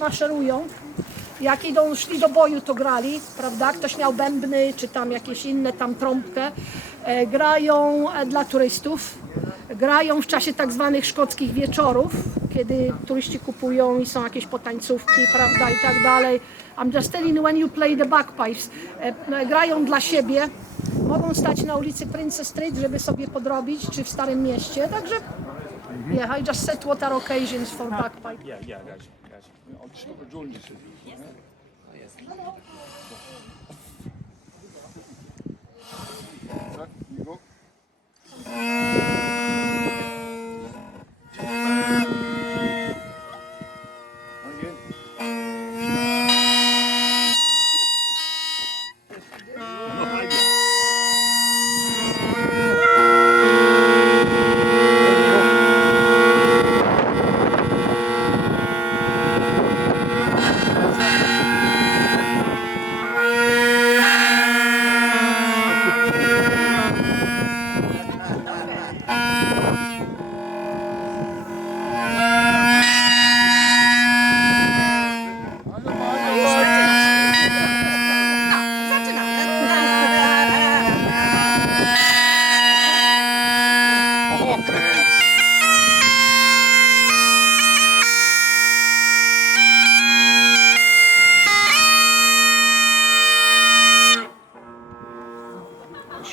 Maszerują. Jak szli do boju, to grali, prawda? Ktoś miał bębny, czy tam jakieś inne, tam trąbkę. Grają dla turystów. Grają w czasie tak zwanych szkockich wieczorów, kiedy turyści kupują i są jakieś potańcówki, prawda, i tak dalej. I'm just telling you, when you play the bagpipes. Grają dla siebie. Mogą stać na ulicy Princess Street, żeby sobie podrobić, czy w Starym Mieście. Także, yeah, I just said what are occasions for bagpipe. Yeah, gotcha. I'll just look at Jordan just said. You go.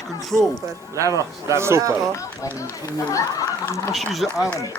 Control. Brawo. Super. And you must use the arm.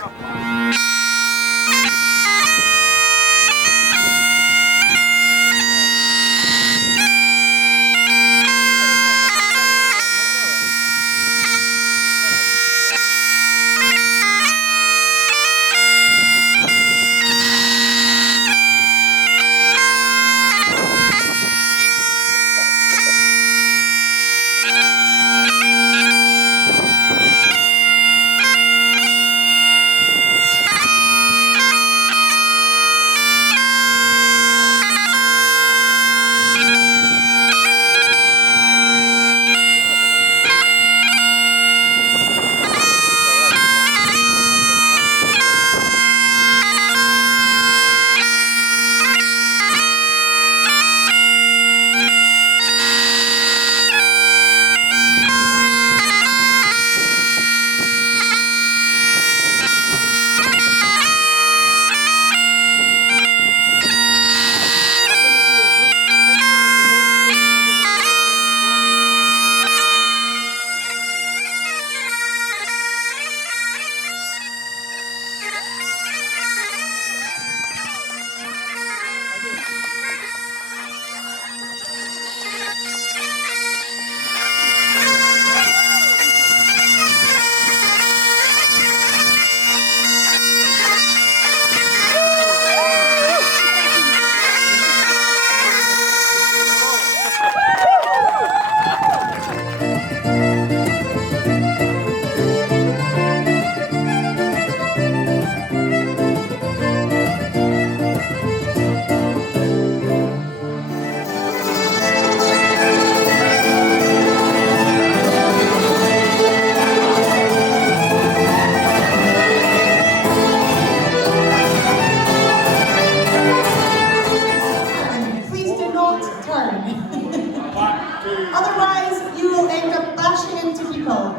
Otherwise, you will end up bashing into people.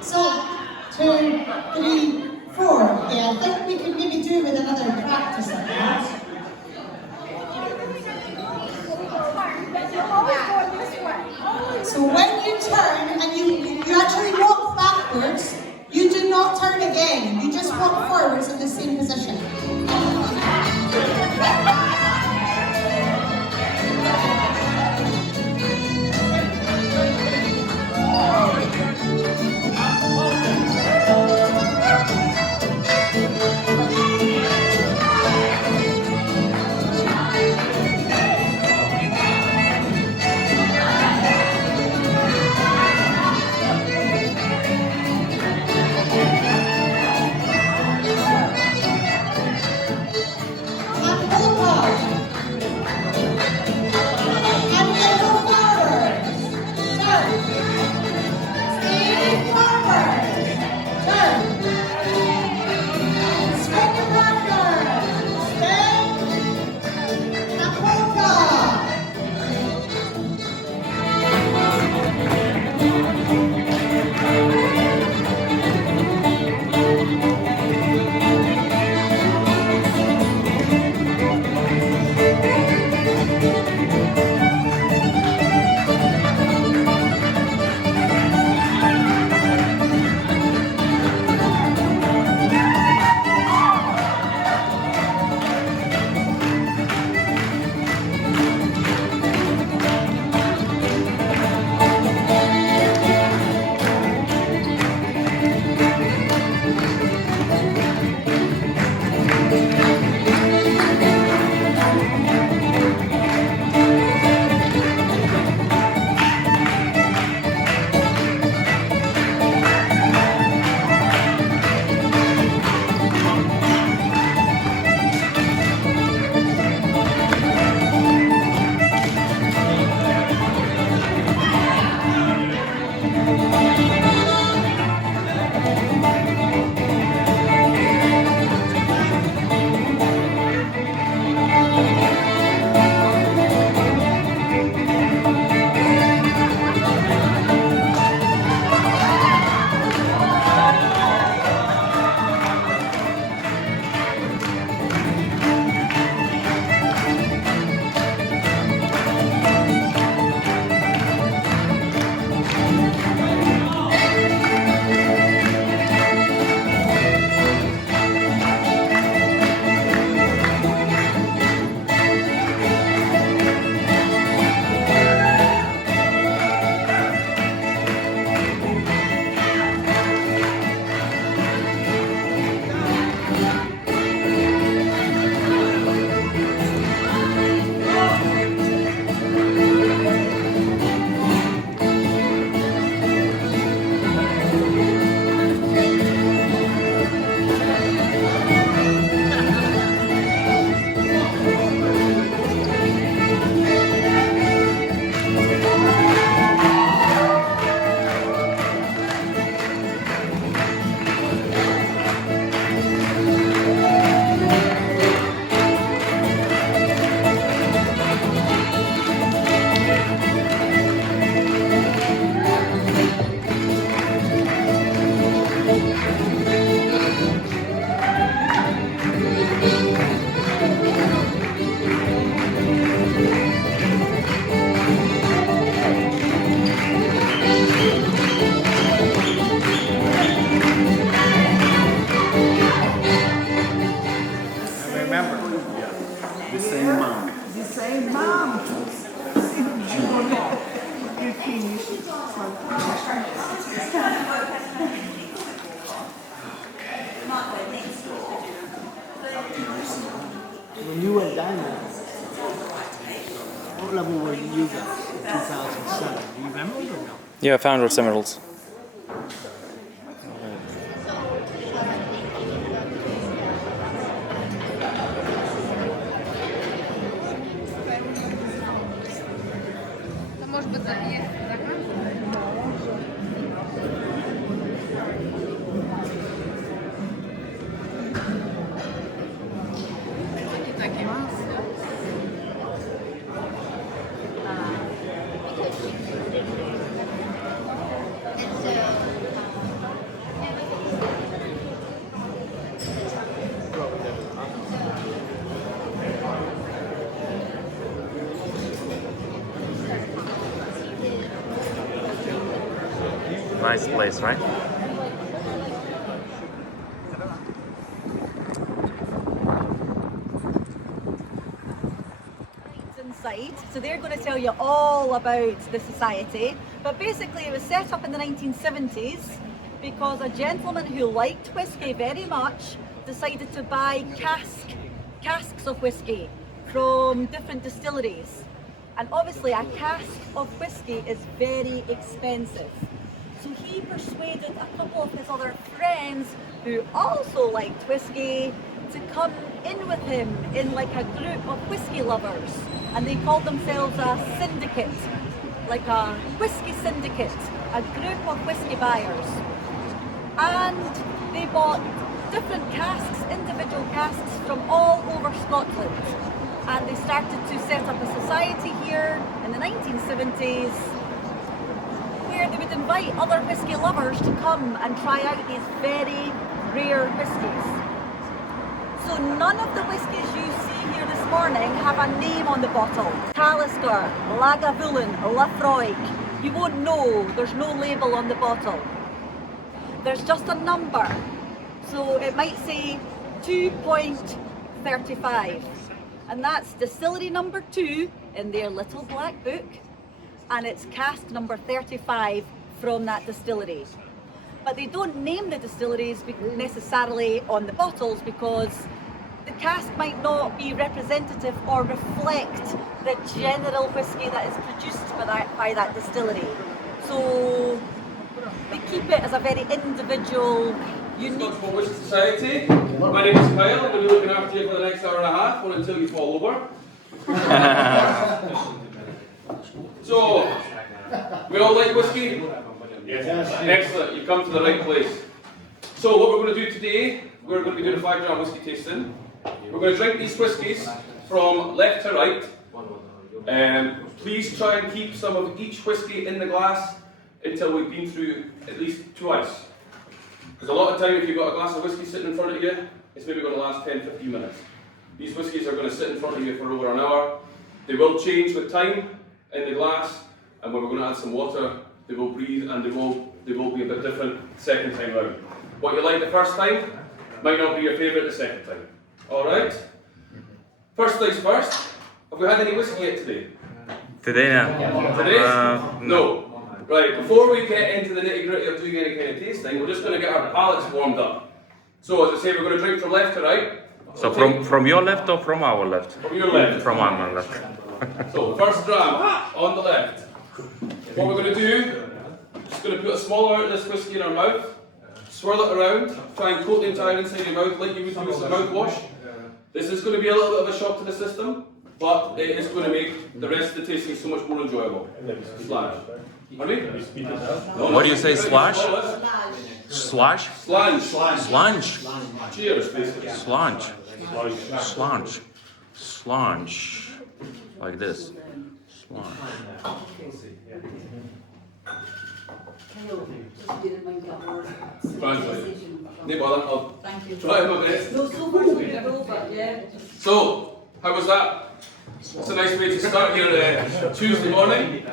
So, 2, 3, 4. Yeah, I think we could maybe do with another practice of that. So when you turn and you actually walk backwards, you do not turn again. You just walk forwards in the same position. When you went down there, what level were you guys in 2007? Do you remember or no? Yeah, Founder of Seminoles. Может быть, да, есть. Таки-таки. Nice place, right? Inside, so they're going to tell you all about the society, but basically it was set up in the 1970s because a gentleman who liked whiskey very much decided to buy casks of whiskey from different distilleries, and obviously a cask of whiskey is very expensive, so he persuaded a couple of his other friends who also liked whiskey to come in with him in like a group of whiskey lovers, and they called themselves a syndicate, like a whiskey syndicate, a group of whiskey buyers. And they bought different casks, individual casks from all over Scotland, and they started to set up a society here in the 1970s where they would invite other whiskey lovers to come and try out these very rare whiskies. So none of the whiskies you see here this morning have a name on the bottle. Talisker, Lagavulin, Laphroaig. You won't know, there's no label on the bottle. There's just a number. So it might say 2.35. And that's distillery number 2 in their little black book. And it's cask number 35 from that distillery. But they don't name the distilleries necessarily on the bottles because the cask might not be representative or reflect the general whiskey that is produced by that distillery. So they keep it as a very individual, unique. Scottish Whiskey Society. My name is Kyle. I'm going to be looking after you for the next hour and a half or until you fall over. So, we all like whiskey? Yes. Excellent, you've come to the right place. So what we're going to do today, we're going to be doing a 5 gram whiskey tasting. We're going to drink these whiskies from left to right. Please try and keep some of each whiskey in the glass until we've been through at least twice. Because a lot of time if you've got a glass of whiskey sitting in front of you, it's maybe going to last 10-15 minutes. These whiskies are going to sit in front of you for over an hour. They will change with time in the glass, and when we're going to add some water, they will breathe and they will be a bit different second time round. What you like the first time might not be your favourite the second time. Alright? First things first, have we had any whiskey yet today? Today, no. Today? No. Right, before we get into the nitty gritty of doing any kind of tasting, we're just going to get our palates warmed up. So as I say, we're going to drink from left to right. So from your left or from our left? From your left. From our left. So first dram on the left. What we're going to do, just going to put a small amount of this whiskey in our mouth, swirl it around, try and coat the entire inside of your mouth like you would do with some mouthwash. This is going to be a little bit of a shock to the system, but it is going to make the rest of the tasting so much more enjoyable. Slash. Ready? What do you say, slash? Slash? Slange. Slunge. Cheers, basically. Slunge. Slunge. Slunge. Like this. Slunge. Translate. No bother, I'll try my best. So, how was that? It's a nice way to start here Tuesday morning.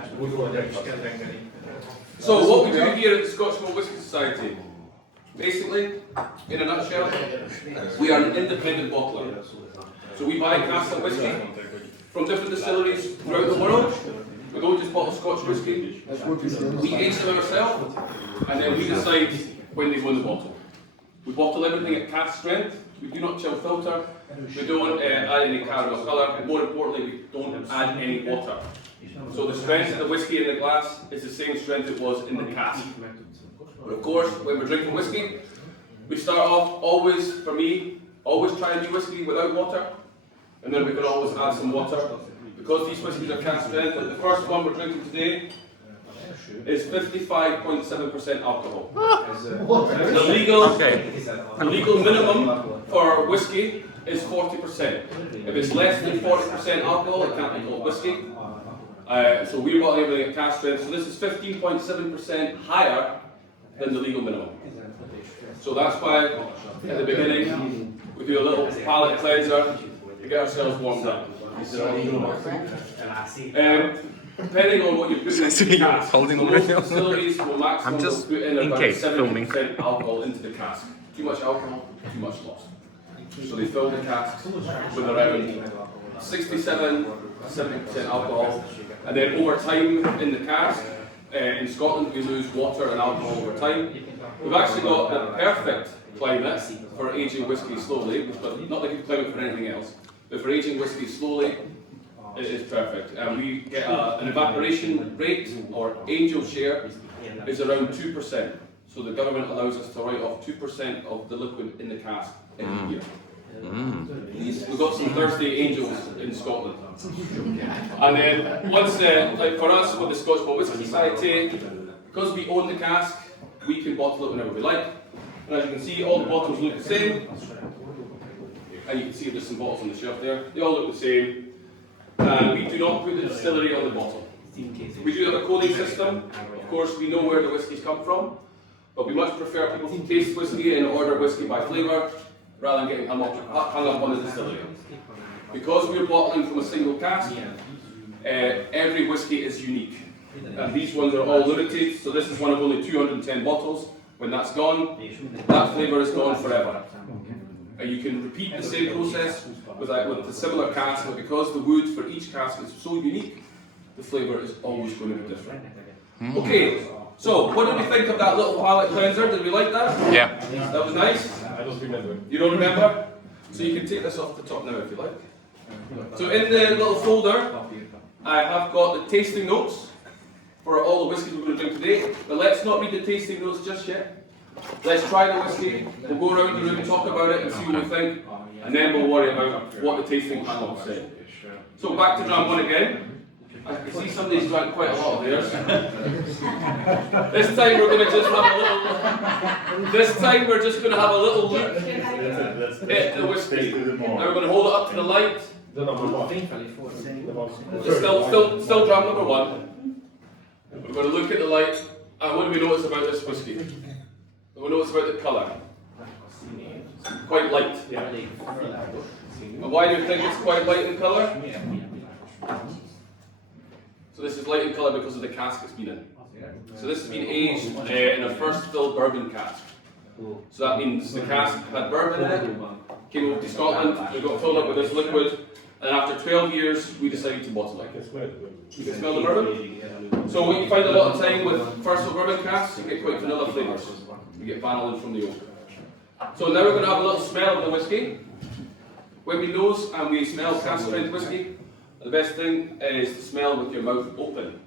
So what we do here at the Scottish Malt Whisky Society, basically, in a nutshell, we are an independent bottler. So we buy casks of whisky from different distilleries throughout the world. We don't just bottle Scotch whisky. We age them ourselves, and then we decide when they go in the bottle. We bottle everything at cask strength. We do not chill filter. We don't add any caramel colour. More importantly, we don't add any water. So the strength of the whiskey in the glass is the same strength it was in the cask. But of course, when we're drinking whiskey, we start off always, for me, always try and do whiskey without water, and then we can always add some water. Because these whiskies are cask strength, like the first one we're drinking today is 55.7% alcohol. The legal minimum for whiskey is 40%. If it's less than 40% alcohol, it can't be called whiskey. So we're bottling everything at cask strength. So this is 15.7% higher than the legal minimum. So that's why at the beginning we do a little palate cleanser to get ourselves warmed up. depending on what you put in So the you're cask, holding so the most radio. distilleries will maximum I'm just put in in about case 70% filming. alcohol into the cask. Too much alcohol, too much loss. So they fill the casks with around 67, 70% alcohol, and then over time in the cask, in Scotland we lose water and alcohol over time. We've actually got the perfect climate for aging whiskey slowly, but not the good climate for anything else. But for aging whiskey slowly, it is perfect. And we get an evaporation rate, or angel share, is around 2%. So the government allows us to write off 2% of the liquid in the cask every year. We've got some thirsty angels in Scotland. And then once, like for us with the Scotch Malt Whisky Society, because we own the cask, we can bottle it whenever we like. And as you can see, all the bottles look the same. And you can see there's some bottles on the shelf there. They all look the same. And we do not put the distillery on the bottle. We do have a coding system. Of course, we know where the whiskies come from. But we much prefer people to taste whiskey and order whiskey by flavour, rather than getting hung up on the distillery. Because we're bottling from a single cask, every whiskey is unique. And these ones are all limited, so this is one of only 210 bottles. When that's gone, that flavour is gone forever. And you can repeat the same process with the similar cask, but because the wood for each cask is so unique, the flavour is always going to be different. Okay, so what did we think of that little palate cleanser? Did we like that? Yeah. That was nice? I don't remember. You don't remember? So you can take this off the top now if you like. So in the little folder, I have got the tasting notes for all the whiskies we're going to drink today. But let's not read the tasting notes just yet. Let's try the whiskey, we'll go around the room, talk about it and see what we think, and then we'll worry about what the tasting panel said. So back to dram 1 again. I can see somebody's drank quite a lot of theirs. This time we're going to just have a little. This time we're just going to have a little look at the whiskey. Now we're going to hold it up to the light. The number one. It's still dram number 1. We're going to look at the light. And what do we notice about this whiskey? We notice about the colour. Quite light. And why do you think it's quite light in colour? So this is light in colour because of the cask it's been in. So this has been aged in a first fill bourbon cask. So that means the cask had bourbon in it, came over to Scotland, we got filled up with this liquid, and after 12 years we decided to bottle it. You can smell the bourbon? So what you find a lot of time with first fill bourbon casks, you get quite vanilla flavours. You get vanillin from the oak. So now we're going to have a little smell of the whiskey. When we nose and we smell cask strength whiskey, the best thing is to smell with your mouth open.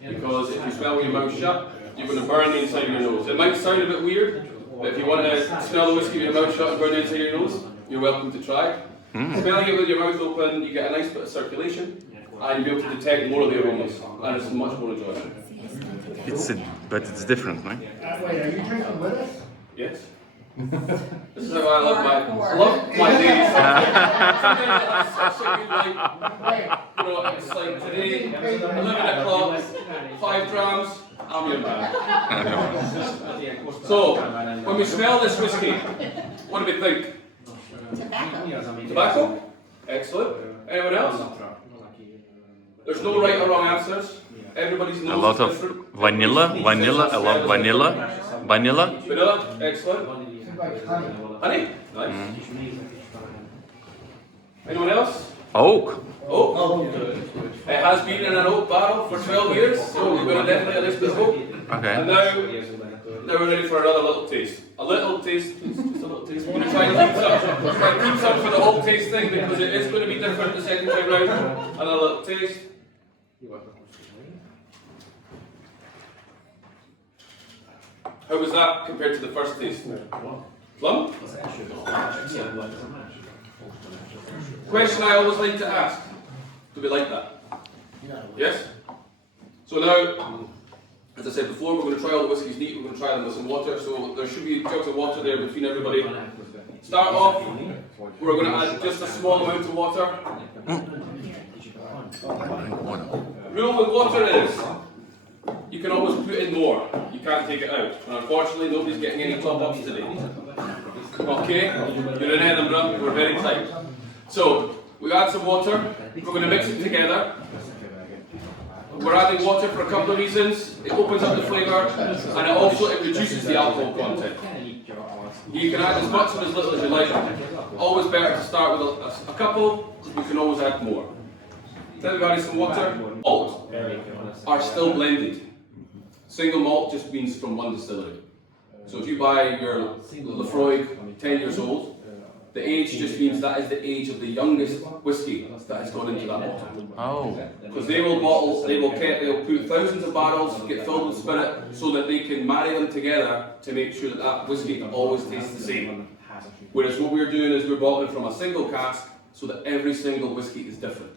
Because if you smell with your mouth shut, you're going to burn the inside of your nose. It might sound a bit weird, but if you want to smell the whiskey with your mouth shut and burn the inside of your nose, you're welcome to try. Smelling it with your mouth open, you get a nice bit of circulation, and you'll be able to detect more of the aromas, and it's much more enjoyable. But it's different, right? Wait, are you drinking with us? Yes. This is how I love my days. Sometimes I have such a good life. You know, it's like today, 11 o'clock, 5 drams, I'm your man. So, when we smell this whiskey, what do we think? Tobacco? Excellent. Anyone else? There's no right or wrong answers. Everybody's nose A lot is of different. vanilla, I love vanilla. Vanilla? Vanilla, excellent. Honey? Nice. Anyone else? Oak. Oak? It has been in an oak barrel for 12 years, so we're going to definitely list this oak. Okay. And now we're ready for another little taste. A little taste, just a little taste. We're going to try and keep some for the whole taste thing because it is going to be different the second time round. Another little taste. How was that compared to the first taste? Plum? Question I always like to ask. Do we like that? Yes? So now, as I said before, we're going to try all the whiskies neat, we're going to try them with some water, so there should be jugs of water there between everybody. Start off, we're going to add just a small amount of water. Rule with water is, you can always put in more, you can't take it out. And unfortunately, nobody's getting any top-ups today. Okay, you're in Edinburgh, we're very tight. So, we add some water, we're going to mix it together. We're adding water for a couple of reasons. It opens up the flavour, and it reduces the alcohol content. You can add as much or as little as you like. Always better to start with a couple, you can always add more. Then we've added some water. Malt are still blended. Single malt just means from one distillery. So if you buy your Lefroy 10 years old, the age just means that is the age of the youngest whiskey that has gone into that bottle. Oh. Because they'll put thousands of barrels, get filled with spirit, so that they can marry them together to make sure that that whiskey always tastes the same. Whereas what we're doing is we're bottling from a single cask, so that every single whiskey is different.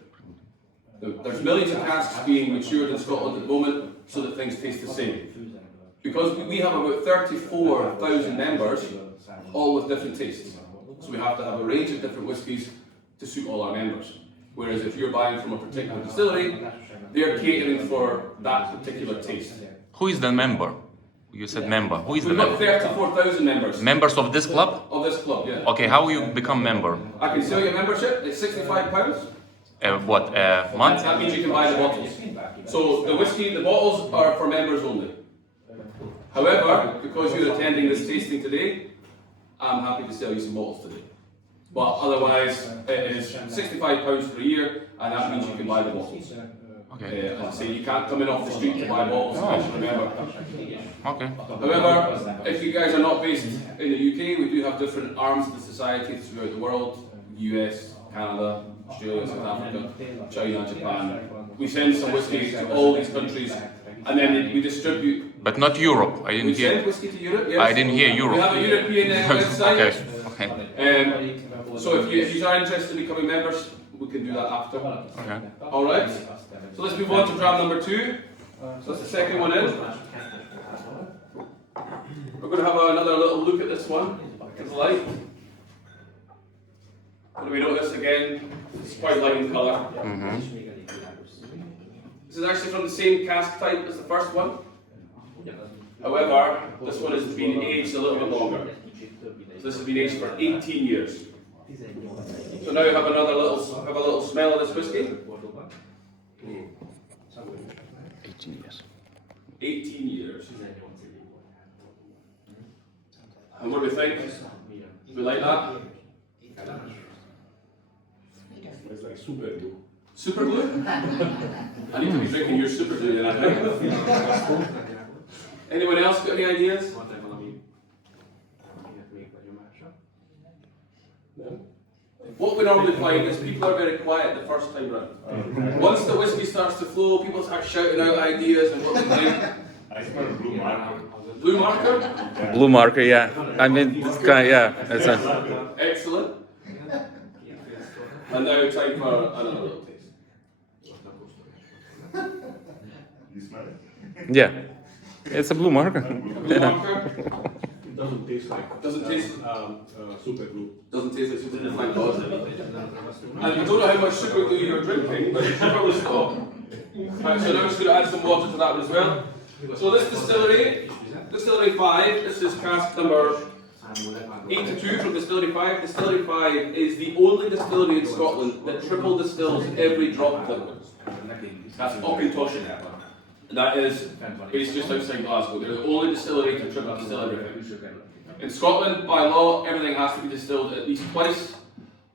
There's millions of casks being matured in Scotland at the moment, so that things taste the same. Because we have about 34,000 members, all with different tastes. So we have to have a range of different whiskies to suit all our members. Whereas if you're buying from a particular distillery, they're catering for that particular taste. Who is the member? You said member. Who is the We've got member? 34,000 members Members of this club? of this club, yeah. Okay, how you become member? I can sell you a membership, it's £65. What, month? That means you can buy the bottles. So the whiskey, the bottles are for members only. However, because you're attending this tasting today, I'm happy to sell you some bottles today. But otherwise, it is £65 for a year, and that means you can buy the bottles. Okay. As I say, you can't come in off the street to buy bottles, as you remember. Okay. However, if you guys are not based in the UK, we do have different arms of the society throughout the world: US, Canada, Australia, South Africa, China, Japan. We send some whiskey to all these countries, and then we distribute. But not Europe. I We didn't send hear. whiskey to Europe, yes. I didn't hear Europe. We have a European website. Okay. Okay. So if you are interested in becoming members, we can do that after. Okay. All right. So let's move on to dram number 2. So that's the second one in. We're going to have another little look at this one. It's light. What do we notice again? It's quite light in colour. This is actually from the same cask type as the first one. However, this one has been aged a little bit longer. So this has been aged for 18 years. So now have a little smell of this whiskey. 18 years. 18 years. And what do we think? We like that? It's like super glue. Super glue? I need to be drinking your super glue then, I think. Anyone else got any ideas? What we normally find is people are very quiet the first time round. Once the whiskey starts to flow, people start shouting out ideas and what they think. I smell blue marker. Blue marker? Blue marker, yeah. I mean, this guy, yeah. That's a, Excellent. And now time for another little taste. You smell it? yeah. It's a blue marker. Blue marker? It doesn't taste like Doesn't taste super glue. doesn't taste like super glue, thank God. And you don't know how much super glue you're drinking, but you should probably stop. Right, so now I'm just going to add some water to that one as well. So this distillery, Distillery 5, this is cask number 82 from Distillery 5. Distillery 5 is the only distillery in Scotland that triple distills every drop of liquid. That's Auchentoshan. That is based just outside Glasgow. They're the only distillery to triple distill everything. In Scotland, by law, everything has to be distilled at least twice.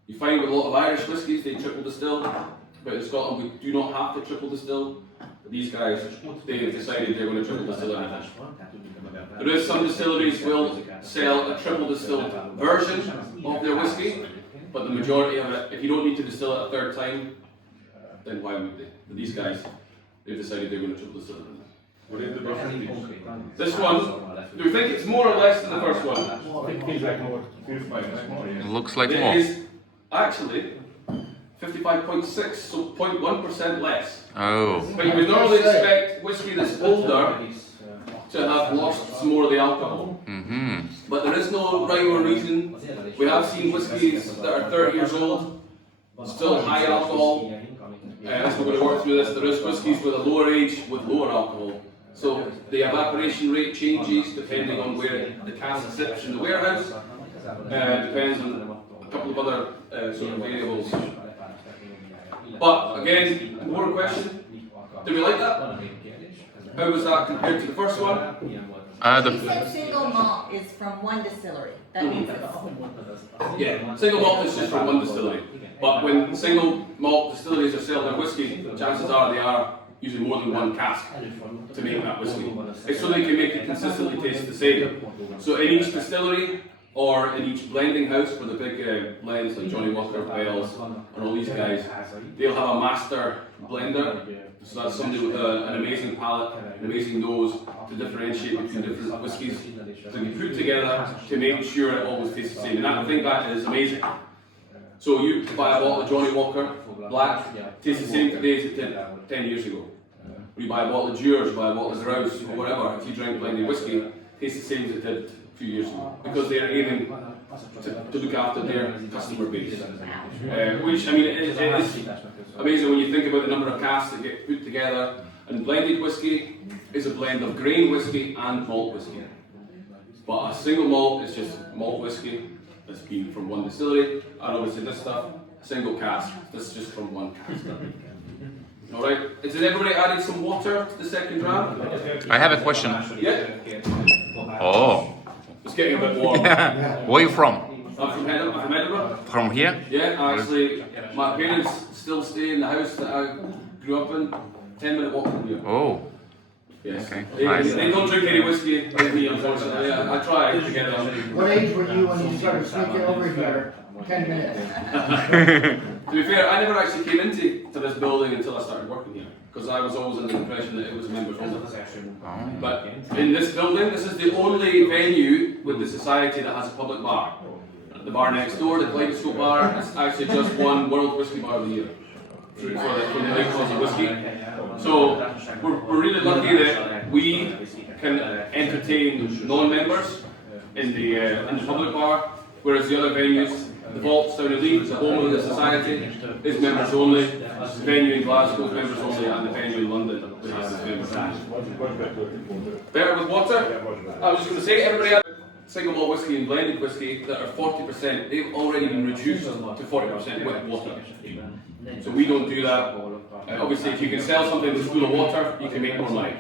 You find with a lot of Irish whiskies, they triple distill. But in Scotland, we do not have to triple distill. But these guys, they have decided they're going to triple distill everything. There is some distilleries will sell a triple distilled version of their whiskey, but the majority of it, if you don't need to distill it a third time, then why would they? But these guys, they've decided they're going to triple distill it. What is the percentage? This one, do we think it's more or less than the first one? It feels like more. Feels like more. It Yeah. looks like It more. is actually 55.6, so 0.1% less. Oh. But you would normally expect whiskey that's older to have lost some more of the alcohol. Mm-hmm. But there is no rhyme or reason. We have seen whiskies that are 30 years old, still high alcohol. As we're going to work through this, there is whiskies with a lower age with lower alcohol. So the evaporation rate changes depending on where the cask sits in the warehouse. Depends on a couple of other sort of variables. But again, more question. Did we like that? How was that compared to the first one? The, He said single malt is from one distillery. That means it's Yeah, single malt is just from one distillery. But when single malt distilleries are selling their whiskey, chances are they are using more than one cask to make that whiskey. It's so they can make it consistently taste the same. So in each distillery or in each blending house for the big blends like Johnny Walker, Bell's, and all these guys, they'll have a master blender. So that's somebody with an amazing palate, an amazing nose to differentiate between different whiskies to be put together to make sure it always tastes the same. And I think that is amazing. So you buy a bottle of Johnny Walker Black, tastes the same today as it did 10 years ago. When you buy a bottle of Dewar's, buy a bottle of Grouse, or whatever, if you drink blended whiskey, tastes the same as it did a few years ago. Because they're aiming to look after their customer base. Which, I mean, it is amazing when you think about the number of casks that get put together. And blended whiskey is a blend of grain whiskey and malt whiskey. But a single malt is just malt whiskey that's been from one distillery. And obviously this stuff, a single cask, this is just from one cask. Alright, has everybody added some water to the second dram? I have a question. Yeah? Oh, It's getting a bit warm. where are you from? I'm from Edinburgh. From here? Yeah, actually, my parents still stay in the house that I grew up in. 10-minute walk from here. Oh, Yes. okay, They, nice. they don't drink any whiskey like me, unfortunately. I try to get them. What age were you when you started sneaking over here? 10 minutes. To be fair, I never actually came into this building until I started working here. Because I was always under the impression that it was members only. But in this building, this is the only venue with the society that has a public bar. The bar next door, the Kaleidoscope Bar, is actually just won World Whisky Bar of the Year for the Icons of Whisky. So we're really lucky that we can entertain non-members in the public bar, whereas the other venues, the Vaults down in Leeds, the home of the society, is members only. The venue in Glasgow is members only, and the venue in London is members only. Better with water? I was just going to say, everybody had single malt whiskey and blended whiskey that are 40%, they've already been reduced to 40% with water. So we don't do that. Obviously, if you can sell something that's full of water, you can make more money.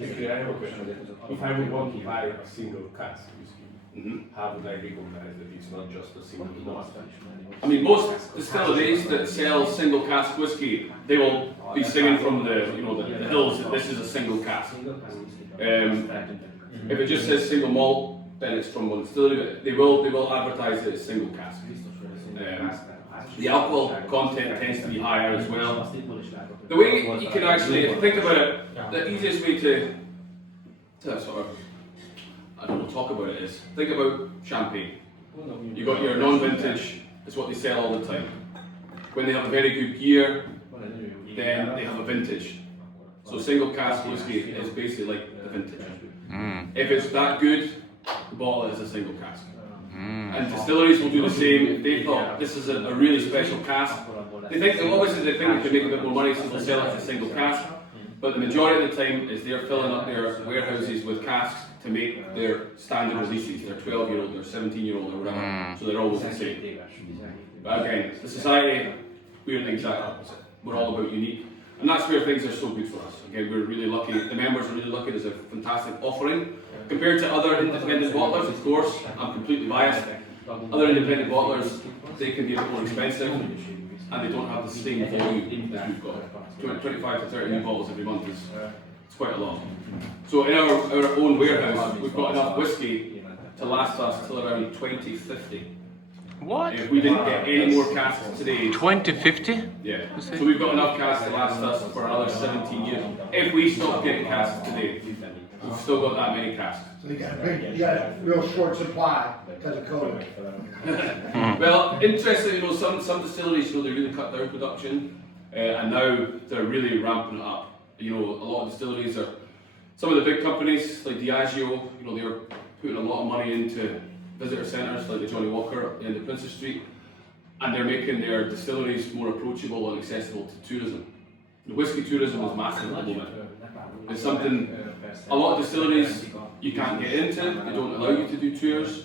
I have a question. If I would want to buy a single cask whiskey, how would I recognize that it's not just a single malt? I mean, most distilleries that sell single cask whiskey, they will be singing from the hills that this is a single cask. If it just says single malt, then it's from one distillery. But they will advertise that it's single cask. The alcohol content tends to be higher as well. The way you can actually think about it, the easiest way to sort of talk about it is think about champagne. You got your non-vintage. It's what they sell all the time. When they have a very good year, then they have a vintage. So single cask whiskey is basically like the vintage. If it's that good, the bottle is a single cask. And distilleries will do the same. If they thought this is a really special cask, they think they can make a bit more money, so they'll sell it as a single cask. But the majority of the time is they're filling up their warehouses with casks to make their standard releases, their 12-year-old, their 17-year-old, or whatever. So they're always the same. But again, the society, we're the exact opposite. We're all about unique. And that's where things are so good for us. Again, we're really lucky, the members are really lucky, there's a fantastic offering. Compared to other independent bottlers, of course, I'm completely biased. Other independent bottlers, they can be a bit more expensive, and they don't have the same volume that we've got. 25 to 30 new bottles every month is quite a lot. So in our own warehouse, we've got enough whiskey to last us till around 2050. what? If we didn't get any more casks today, 2050? yeah. So we've got enough casks to last us for another 17 years. If we stop getting casks today, we've still got that many casks. So you got a real short supply because of COVID. Well, interestingly, some distilleries, they really cut down production, and now they're really ramping it up. A lot of distilleries are, some of the big companies like Diageo, they're putting a lot of money into visitor centres like the Johnny Walker at the end of Princess Street, and they're making their distilleries more approachable and accessible to tourism. The whisky tourism is massive at the moment. It's something a lot of distilleries you can't get into, they don't allow you to do tours.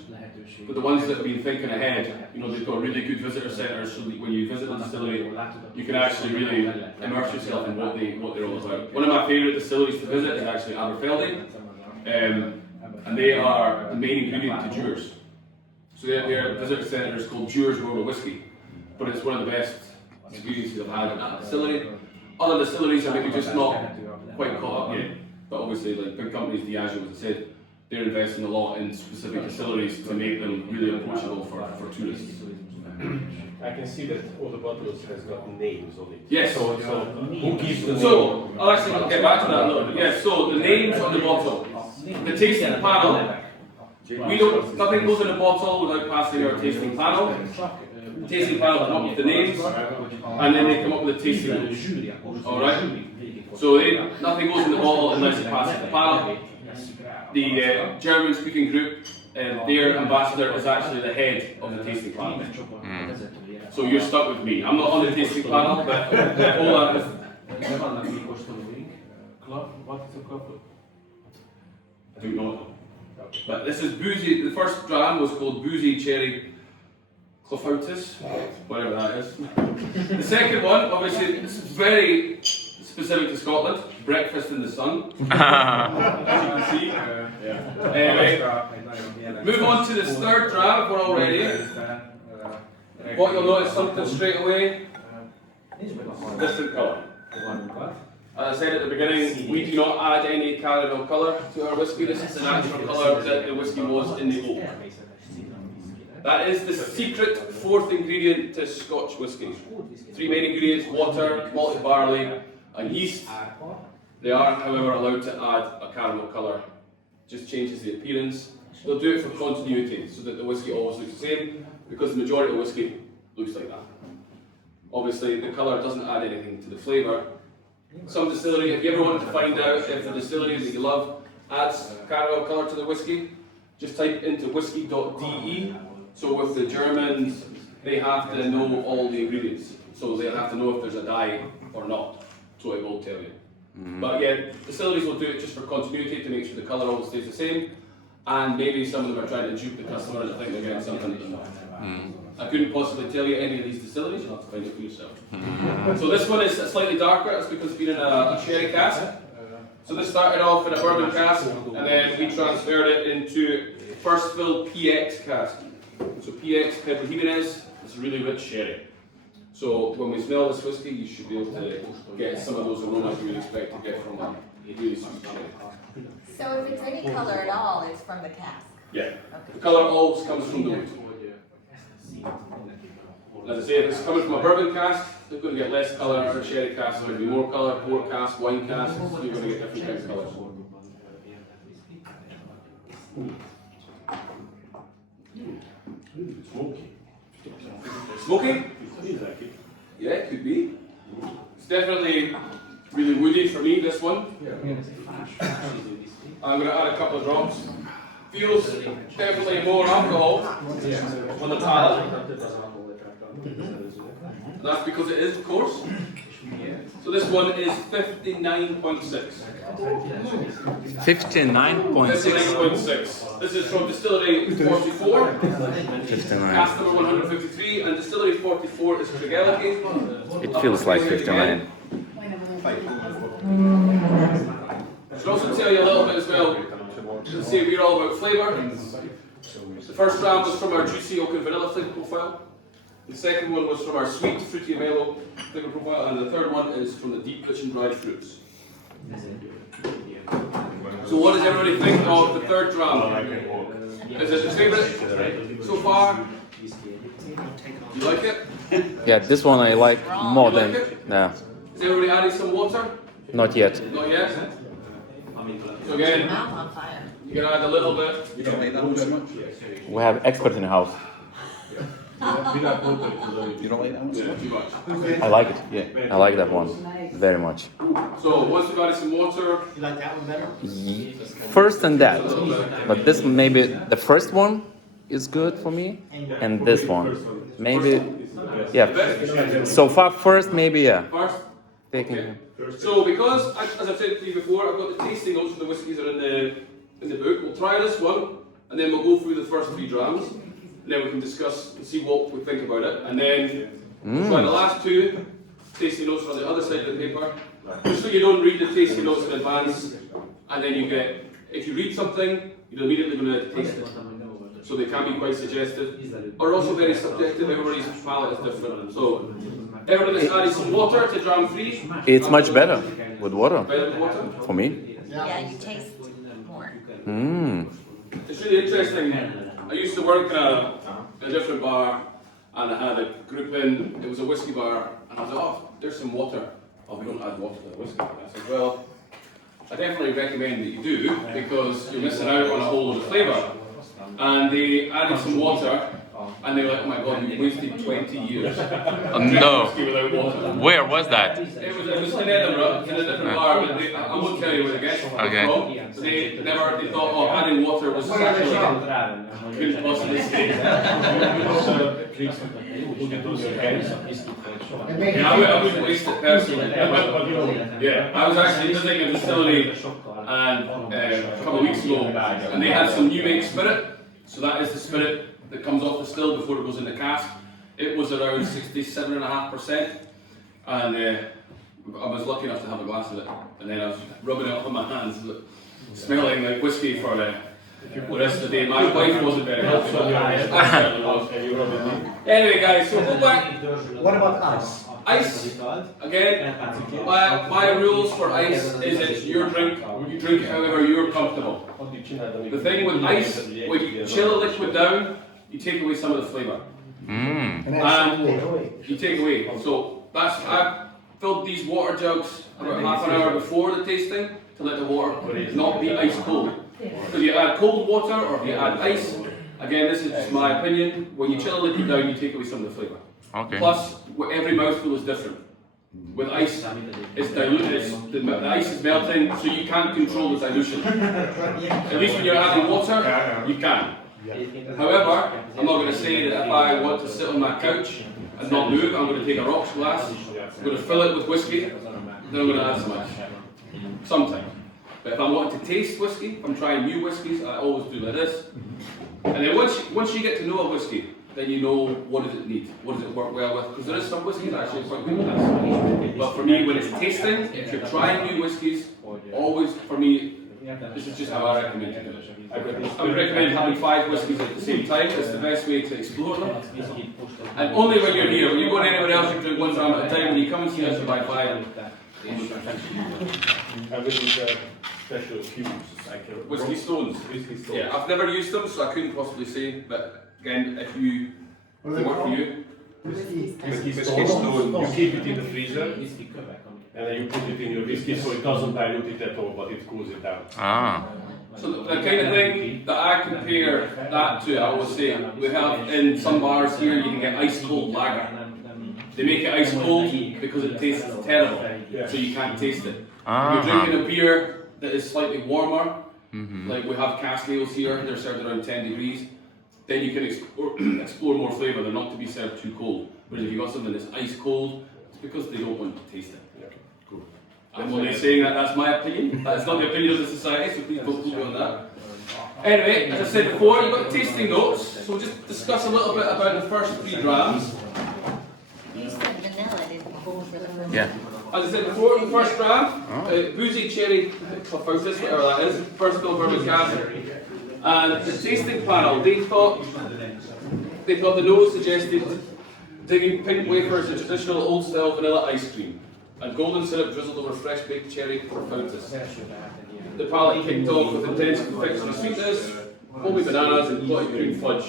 But the ones that have been thinking ahead, you know, they've got really good visitor centres, so that when you visit the distillery, you can actually really immerse yourself in what they're all about. One of my favourite distilleries to visit is actually Aberfeldy, and they are the main ingredient to Dewar's. So their visitor centre is called Dewar's World of Whisky, but it's one of the best experiences I've had at that distillery. Other distilleries are maybe just not quite caught up yet, but obviously like big companies, Diageo, as I said, they're investing a lot in specific distilleries to make them really approachable for tourists. I can see that all the bottles has got names on it. Yes. So who gives the name? So, I'll actually get back to that a little bit. Yes, so the names on the bottle. The tasting panel, nothing goes in the bottle without passing our tasting panel. The tasting panel come up with the names, and then they come up with the tasting notes. Alright? So nothing goes in the bottle unless it passes the panel. The German speaking group, their ambassador is actually the head of the tasting panel. So you're stuck with me. I'm not on the tasting panel, but Ola is. What is a club? I don't know. But this is boozy. The first dram was called Boozy Cherry Clofautis, whatever that is. The second one, obviously, it's very specific to Scotland. Breakfast in the Sun. As you can see. Anyway, move on to this third dram if we're all ready. What you'll notice something straight away. Different colour. As I said at the beginning, we do not add any caramel colour to our whisky. This is the natural colour that the whisky was in the oak. That is the secret fourth ingredient to Scotch whisky. Three main ingredients: water, malted barley, and yeast. They are, however, allowed to add a caramel colour. Just changes the appearance. They'll do it for continuity, so that the whisky always looks the same, because the majority of whisky looks like that. Obviously, the colour doesn't add anything to the flavour. Some distillery, if you ever want to find out if the distillery that you love adds caramel colour to the whisky, just type into whisky.de. So with the Germans, they have to know all the ingredients. So they have to know if there's a dye or not. So it will tell you. But yeah, distilleries will do it just for continuity to make sure the colour always stays the same. And maybe some of them are trying to dupe the customer and think they're getting something that they're not. I couldn't possibly tell you any of these distilleries, you'll have to find it for yourself. So this one is slightly darker, that's because it's been in a sherry cask. So this started off in a bourbon cask, and then we transferred it into first fill PX cask. So PX, Pedro Jimenez, it's really rich sherry. So when we smell this whiskey, you should be able to get some of those aromas you would expect to get from a really sweet sherry. So if it's any color at all, it's from the cask? Yeah. The colour always comes from the wood. As I say, if it's coming from a bourbon cask, they're going to get less colour. A sherry cask is going to be more colour. Port cask, wine cask, you're going to get different kinds of colours. Smoky? Yeah, it could be. It's definitely really woody for me, this one. I'm going to add a couple of drops. Feels definitely more alcohol on the palate. And that's because it is, of course. So this one is 59.6. 59.6. 59.6. This is from Distillery 44. 59. Cask number 153, and Distillery 44 is Craigellachie. It feels like 59. I should also tell you a little bit as well. Let's say we're all about flavour. The first round was from our juicy oak and vanilla flavour profile. The second one was from our sweet, fruity and mellow flavour profile, and the third one is from the deep, rich and dried fruits. So what does everybody think of the third dram? Is it your favourite so far? You like it? Yeah, this one I like more You like than. it? Yeah, Is everybody adding some water? not yet. Not yet? So again, I'm on fire. you can add a little bit. You don't need that much? We have experts in the house. You don't like that much? Yeah, too much. I like it. Yeah, I like that one very much. So once we've added some water, You like that one better? First and that, but this maybe the first one is good for me, and this one maybe. Yeah. So far, first maybe yeah. first. Taking. So because, as I've said to you before, I've got the tasting notes from the whiskies that are in the book. We'll try this one, and then we'll go through the first 3 drams, and then we can discuss and see what we think about it, and then we'll try the last 2 tasting notes on the other side of the paper, just so you don't read the tasting notes in advance, and then you get, if you read something, you're immediately going to taste it. So they can be quite suggestive, or also very subjective. Everybody's palate is different. So everyone that's added some water to dram 3. It's much better with water Better with water. for me. Yeah, you taste more. It's really interesting. I used to work in a different bar, and I had a group in. It was a whiskey bar, and I was like, "Oh, there's some water." Oh, we don't add water to the whiskey. And I said, "Well, I definitely recommend that you do because you're missing out on a whole lot of flavour." And they added some water, and they were like, "Oh my God, you wasted 20 years." No. Whiskey without water. Where was that? It was in Edinburgh, in a different bar, but I won't tell you where the guests were Okay. from. So they thought, oh, adding water was actually couldn't possibly stay. Yeah, I wouldn't waste it personally. Yeah, I was actually visiting a distillery and, a couple of weeks ago, and they had some new make spirit. So that is the spirit that comes off the still before it goes in the cask. It was around 67.5%, and I was lucky enough to have a glass of it, and then I was rubbing it up on my hands, smelling like whiskey for the rest of the day. My wife wasn't very helpful. I certainly was. Anyway, guys, so go back. What about ice? Ice, again, my rules for ice is it's your drink, you drink it however you're comfortable. The thing with ice, when you chill a liquid down, you take away some of the flavour. And you take away. So I filled these water jugs about half an hour before the tasting to let the water not be ice cold. Because you add cold water or if you add ice, again this is just my opinion, when you chill a liquid down you take away some of the flavour. Okay. Plus, every mouthful is different. With ice, it's diluted, the ice is melting, so you can't control the dilution. At least when you're adding water, you can. However, I'm not going to say that if I want to sit on my couch and not move, I'm going to take a rocks glass, I'm going to fill it with whiskey, then I'm going to add some ice. Sometimes. But if I want to taste whiskey, if I'm trying new whiskies, I always do like this. And then once you get to know a whiskey, then you know what does it need, what does it work well with, because there is some whiskies actually quite good with this. But for me, when it's tasting, if you're trying new whiskies, always, for me, this is just how I recommend to do it. I would recommend having 5 whiskies at the same time, it's the best way to explore them. And only when you're here, when you're going anywhere else, you drink 1 dram at a time, when you come and see us, you buy 5. And this is special cubes, like Whiskey stones. Whiskey stones. Yeah, I've never used them, so I couldn't possibly say, but again, if you, they work for you. Whiskey stone, you keep it in the freezer, and then you put it in your whiskey so it doesn't dilute it at all, but it cools it down. Ah. So the kind of thing that I compare that to, I always say, we have in some bars here, you can get ice cold lager. They make it ice cold because it tastes terrible, so you can't taste it. If you're drinking a beer that is slightly warmer, like we have cask ales here, they're served around 10 degrees, then you can explore more flavour, they're not to be served too cold. Whereas if you've got something that's ice cold, it's because they don't want to taste it. Cool. I'm only saying that that's my opinion, that's not the opinion of the society, so please don't quote me on that. Anyway, as I said before, you've got tasting notes, so we'll just discuss a little bit about the first 3 drams. You said vanilla didn't go for the first. Yeah. As I said before, the first dram, boozy cherry Clafoutis, whatever that is, first fill bourbon cask. And the tasting panel, they thought the nose suggested digging pink wafers in traditional old style vanilla ice cream and golden syrup drizzled over fresh baked cherry Clafoutis. The palate kicked off with intense confectionery sweetness, foamy bananas and clotted cream fudge.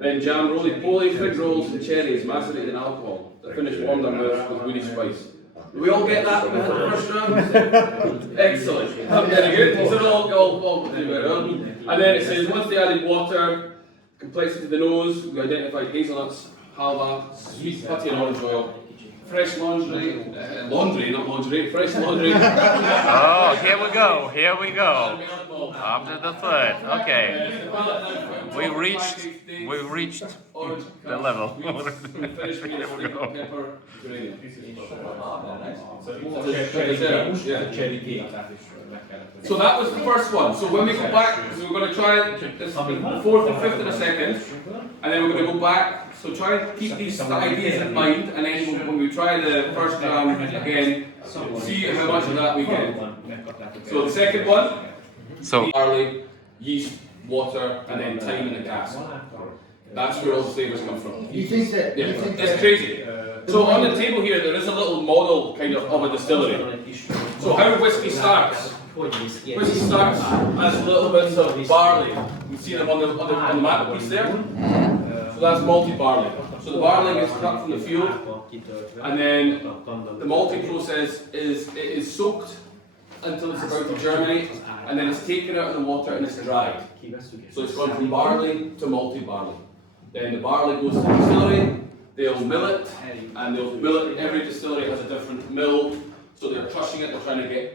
Then jam roly-poly, fig rolls and cherries macerated in alcohol. The finish warmed our mouth with woody spice. Do we all get that when we had the first round? Excellent. Very good. These are all do better. And then it says, once they added water, complexity to the nose, we identified hazelnuts, halva, sweet putty and orange oil, fresh laundry, fresh laundry. Oh, here we go. Here we go. After the third. Okay. We reached the level. Cherry cake. So that was the first one. So when we go back, so we're going to try this, the fourth and fifth in a second, and then we're going to go back. So try and keep these ideas in mind, and then when we try the first round again, see how much of that we get. So the second one, So barley, yeast, water, and then time in the cask. That's where all the flavours come from. You think that? Yeah, You think it's that? crazy. So on the table here, there is a little model kind of a distillery. So how whiskey starts? Whiskey starts as little bits of barley. You see them on the mantelpiece there? So that's malted barley. So the barley gets cut from the field, and then the malting process is soaked until it's about to germinate, and then it's taken out of the water and it's dried. So it's gone from barley to malted barley. Then the barley goes to the distillery, they'll mill it, and they'll mill it. Every distillery has a different mill, so they're crushing it, they're trying to get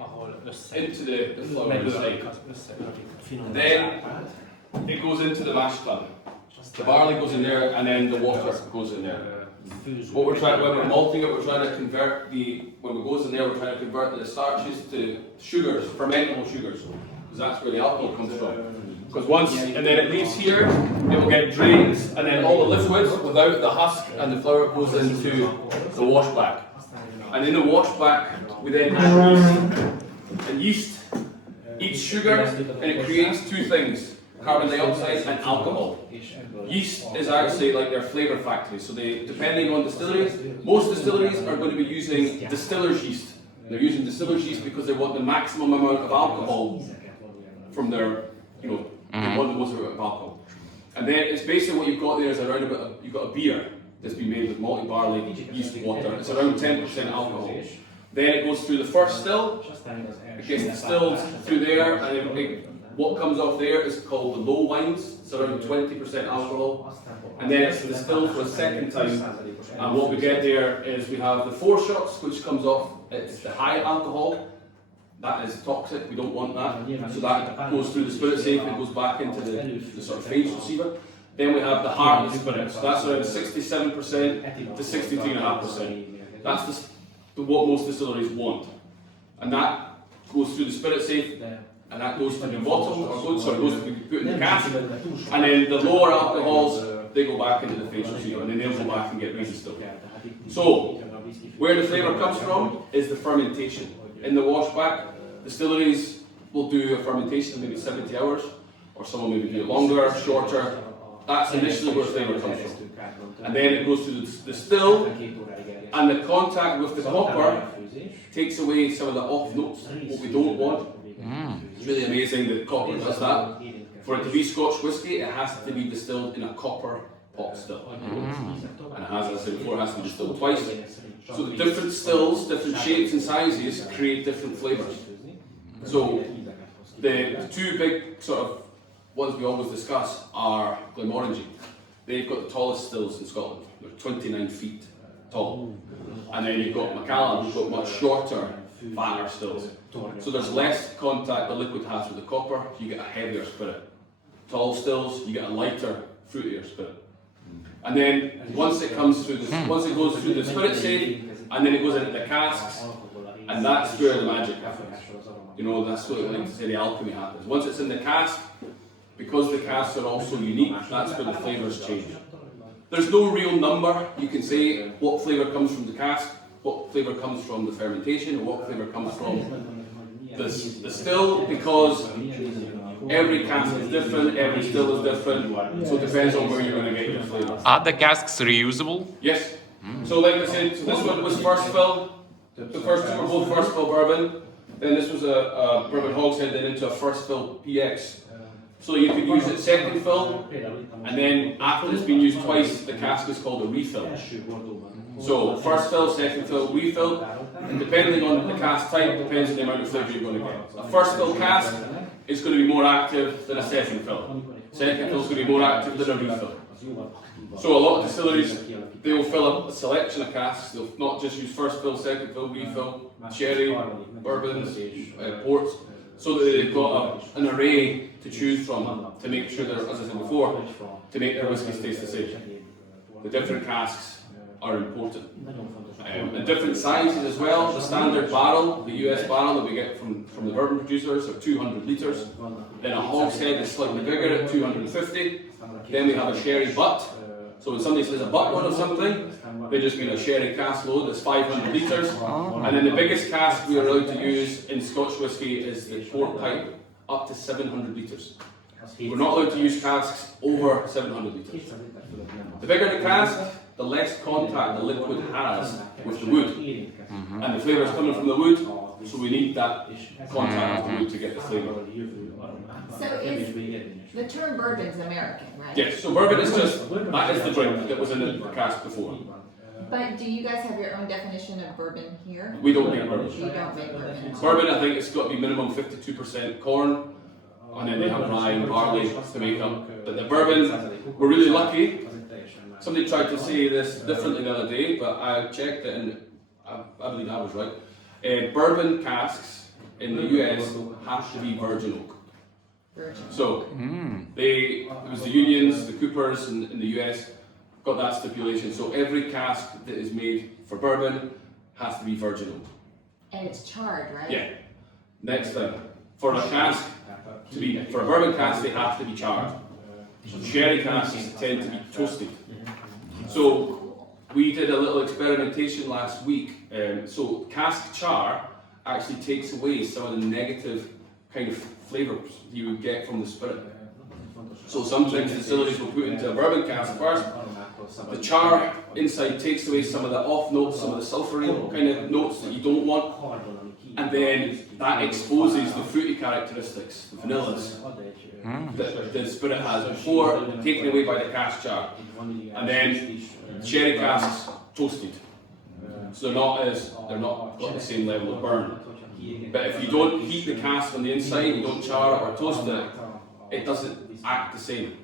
into the flour inside. Then it goes into the mash tun. The barley goes in there, and then the water goes in there. What we're trying, when we're malting it, we're trying to convert when it goes in there, we're trying to convert the starches to sugars, fermentable sugars, because that's where the alcohol comes from. Because and then it leaves here, it will get drained, and then all the liquids without the husk and the flour goes into the washback. And in the washback, we then add yeast. And yeast eats sugar, and it creates two things: carbon dioxide and alcohol. Yeast is actually like their flavour factory. So depending on distilleries, most distilleries are going to be using distiller's yeast. They're using distiller's yeast because they want the maximum amount of alcohol from their, they want the most amount of alcohol. And then it's basically what you've got there is around you've got a beer that's been made with malted barley, yeast, water. It's around 10% alcohol. Then it goes through the first still, it gets distilled through there, and what comes off there is called the low wines. It's around 20% alcohol, and then it's distilled for a second time. And what we get there is we have the foreshots, which comes off. It's the high alcohol. That is toxic. We don't want that. So that goes through the spirit safe. It goes back into the sort of phase receiver. Then we have the hard spirit. So that's around 67% to 63.5%. That's what most distilleries want, and that goes through the spirit safe. And that goes to the bottle, goes to be put in the cask, and then the lower alcohols, they go back into the phase receiver, and then they'll go back and get redistilled. So, where the flavour comes from is the fermentation. In the washback, distilleries will do a fermentation of maybe 70 hours, or some will maybe do it longer, shorter. That's initially where flavour comes from. And then it goes to the still, and the contact with the copper takes away some of the off notes, what we don't want. It's really amazing that copper does that. For it to be Scotch whisky, it has to be distilled in a copper pot still. And as I said before, it has to be distilled twice. So the different stills, different shapes and sizes create different flavours. So the two big sort of ones we always discuss are Glenmorangie. They've got the tallest stills in Scotland. They're 29 feet tall. And then you've got Macallan, who've got much shorter, fatter stills. So there's less contact the liquid has with the copper, so you get a heavier spirit. Tall stills, you get a lighter, fruitier spirit. And then once it goes through the spirit safe, and then it goes into the casks, and that's where the magic happens. That's what I like to say the alchemy happens. Once it's in the cask, because the casks are also unique, that's where the flavours change. There's no real number you can say what flavour comes from the cask, what flavour comes from the fermentation, or what flavour comes from the still, because every cask is different, every still is different, so it depends on where you're going to get your flavour. are the casks reusable? Yes. So like I said, so this one was first fill. The first two were both first fill bourbon. Then this was a bourbon hogshead, then into a first fill PX. So you could use it second fill, and then after it's been used twice, the cask is called a refill. So first fill, second fill, refill, and depending on the cask type, depends on the amount of flavour you're going to get. A first fill cask is going to be more active than a second fill. Second fill is going to be more active than a refill. So a lot of distilleries, they will fill up a selection of casks. They'll not just use first fill, second fill, refill, sherry, bourbons, ports, so that they've got an array to choose from to make sure that, as I said before, to make their whiskies taste the same. The different casks are important. And different sizes as well. The standard barrel, the US barrel that we get from the bourbon producers, are 200 litres. Then a hogshead is slightly bigger at 250. Then we have a sherry butt. So when somebody says a buttload of something, they just mean a sherry cask load that's 500 litres. And then the biggest cask we are allowed to use in Scotch whisky is the port pipe, up to 700 litres. We're not allowed to use casks over 700 litres. The bigger the cask, the less contact the liquid has with the wood. And the flavour is coming from the wood, so we need that contact with the wood to get the flavour. So is the term bourbon's American, right? Yes, so bourbon is just, that is the drink that was in the cask before. But do you guys have your own definition of bourbon here? We don't make bourbon. You don't make bourbon. Bourbon, I think it's got to be minimum 52% corn, and then they have rye and barley to make up. But the bourbon, we're really lucky. Somebody tried to say this differently the other day, but I checked it and I believe I was right. Bourbon casks in the US have to be virgin oak. Virgin. So it was the unions, the coopers in the US got that stipulation. So every cask that is made for bourbon has to be virgin oak. And it's charred, right? Yeah. Next thing, for a cask for a bourbon cask, they have to be charred. Sherry casks tend to be toasted. So we did a little experimentation last week. So cask char actually takes away some of the negative kind of flavours you would get from the spirit. So sometimes distilleries will put into a bourbon cask first. The char inside takes away some of the off notes, some of the sulphury kind of notes that you don't want. And then that exposes the fruity characteristics, the vanillas, that the spirit has before taken away by the cask char. And then sherry casks toasted. So they're not got the same level of burn. But if you don't heat the cask on the inside, you don't char it or toast it, it doesn't act the same.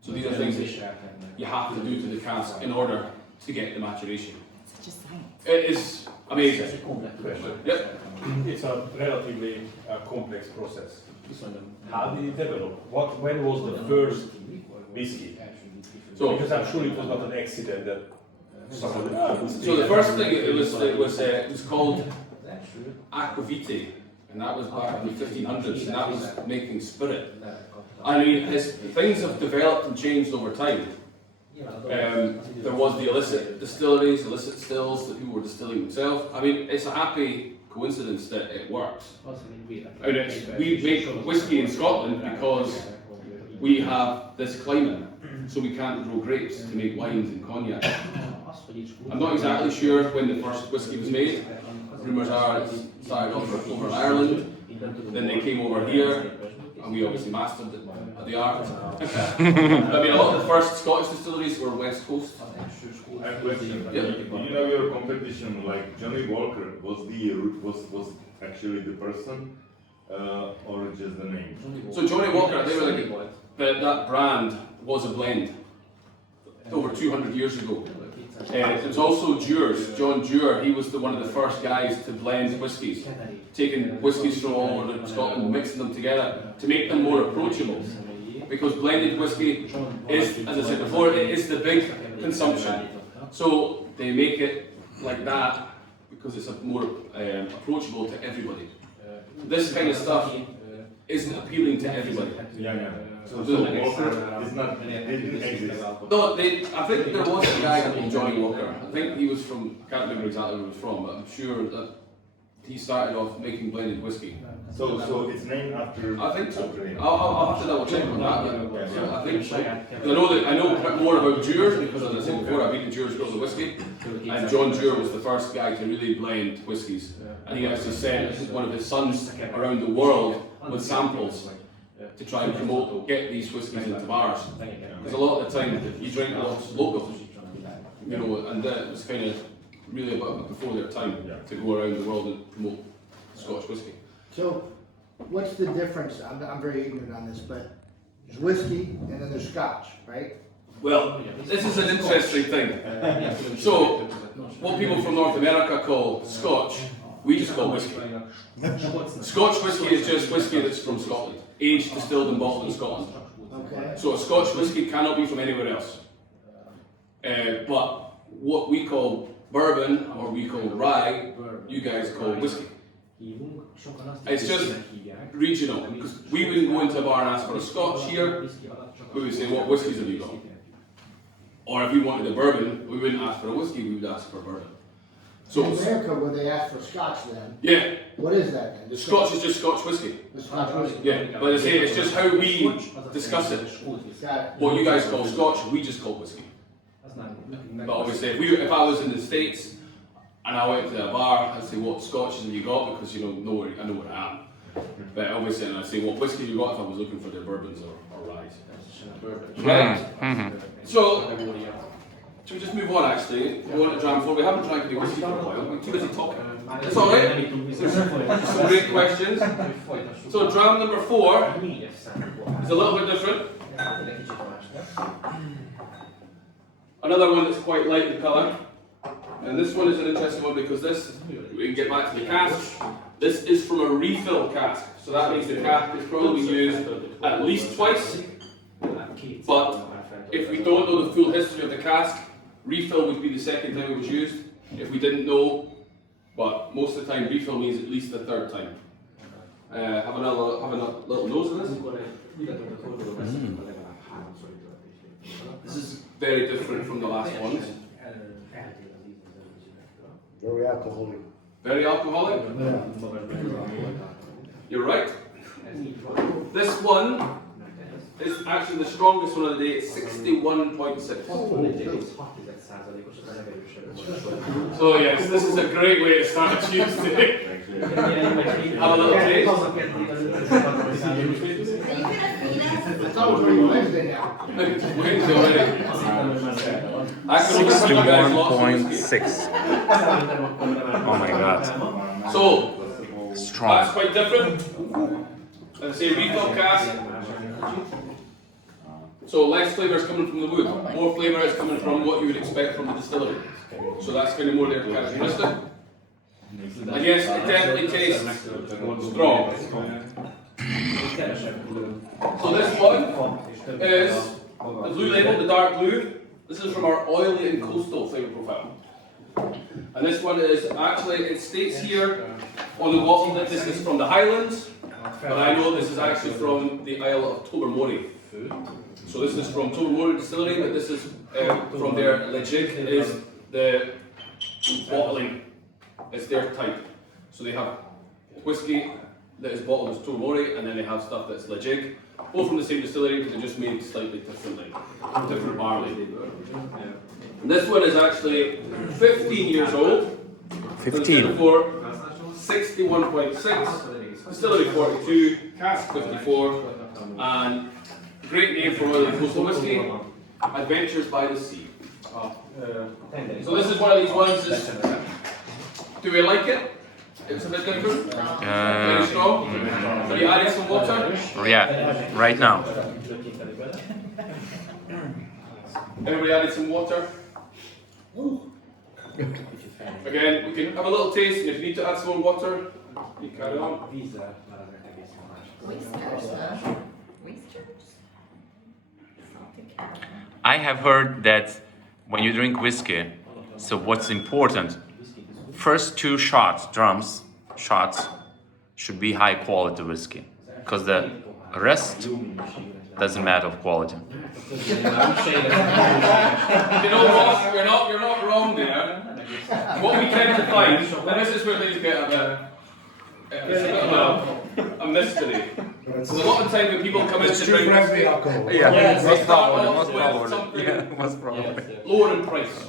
So these are things that you have to do to the cask in order to get the maturation. Such a science. It is amazing. Yep. It's a relatively complex process. How did it develop? When was the first whiskey? So, because I'm sure it was not an accident that someone. So the first thing it was called aquavite, and that was back in the 1500s, and that was making spirit. I mean, things have developed and changed over time. There was the illicit distilleries, illicit stills that people were distilling themselves. I mean, it's a happy coincidence that it works. And we make whiskey in Scotland because we have this climate, so we can't grow grapes to make wines and cognac. I'm not exactly sure when the first whiskey was made. Rumours are it started off over in Ireland, then they came over here, and we obviously mastered the art. I mean, a lot of the first Scottish distilleries were West Coast. I have a question. Yeah. You know your competition, like Johnny Walker, was actually the person or just the name? So Johnny Walker, they were like that brand was a blend over 200 years ago. It was also Dewar's, John Dewar. He was one of the first guys to blend whiskies, taking whiskies from all over Scotland, mixing them together to make them more approachable. Because blended whiskey is, as I said before, it is the big consumption. So they make it like that because it's more approachable to everybody. This kind of stuff isn't appealing to everybody. Yeah. So Walker is not, didn't exist. No, I think there was a guy called Johnny Walker. I think he was from, I can't remember exactly where he was from, but I'm sure that he started off making blended whiskey. So it's named after. I think so. after him. I'll have to double check on that. So I think so. I know more about Dewar's because, as I said before, I've been to Dewar's Girls of Whiskey, and John Dewar was the first guy to really blend whiskies. And he actually sent one of his sons around the world with samples to try and get these whiskies into bars. Because a lot of the time you drink a lot of local, you know, and it was kind of really about before their time to go around the world and promote Scotch whiskey. So, what's the difference? I'm very ignorant on this, but there's whiskey and then there's scotch, right? Well, this is an interesting thing. So, what people from North America call Scotch, we just call whiskey. Scotch whiskey is just whiskey that's from Scotland, aged, distilled and bottled in Scotland. Okay. So a Scotch whiskey cannot be from anywhere else. But what we call bourbon or we call rye, you guys call whiskey. It's just regional, because we wouldn't go into a bar and ask for a Scotch here, we would say, what whiskies have you got? Or if we wanted a bourbon, we wouldn't ask for a whiskey, we would ask for a bourbon. So, In America, when they ask for Scotch then, yeah, what is that then? Just Scotch is just Scotch whiskey. The Scotch whiskey? Yeah, but I say it's just how we discuss it. Got it. What you guys call Scotch, we just call whiskey. But obviously, if I was in the States and I went to a bar, I'd say, what Scotch have you got? Because I know where I am. But obviously, and I'd say, what whiskey you got if I was looking for their bourbons or ryes. Right? So, should we just move on actually? We want to dram for. We haven't drank any whiskey for a while. We're too busy talking. It's alright. There's some great questions. So, dram number 4 is a little bit different. Another one that's quite light in colour. And this one is an interesting one because this, we can get back to the cask. This is from a refill cask. So that means the cask is probably used at least twice. But if we don't know the full history of the cask, refill would be the second time it was used. If we didn't know, but most of the time refill means at least the third time. Have a little nose of this. This is very different from the last ones. Very alcoholic. Very alcoholic? You're right. This one is actually the strongest one of the day. It's 61.6. So yes, this is a great way to start a Tuesday. Have a little taste. I thought it was only Wednesday now. Wednesday already. I can listen to you guys lots of whiskey. 61.6. Oh my god. So, Strong. that's quite different. Let's say refill cask. So less flavour is coming from the wood. More flavour is coming from what you would expect from the distillery. So that's kind of more their characteristic. I guess it definitely tastes strong. So this one is the blue label, the dark blue. This is from our oily and coastal flavour profile. And this one is actually, it states here on the bottle that this is from the Highlands, but I know this is actually from the Isle of Tobermory. So this is from Tobermory Distillery, but this is from their Lejig, is the bottling. It's their type. So they have whiskey that is bottled as Tobermory, and then they have stuff that's Lejig. Both from the same distillery, but they're just made slightly differently. Different barley. And this one is actually 15 years old. 15. For 61.6, distillery 42, cask 54, and great name for oily coastal whiskey, Adventures by the Sea. So this is one of these ones. Do we like it? It's a bit different. Very strong. Have you added some water? Yeah, right now. Everybody added some water? Again, we can have a little taste, and if you need to add some more water, you carry on. I have heard that when you drink whiskey, so what's important, first 2 shots should be high quality whiskey, because the rest doesn't matter of quality. You know what? You're not wrong there. What we tend to find, and this is where things get a bit of a mystery. So a lot of time when people come in to drink whiskey, Yeah, they start off with something most probably. lower in price.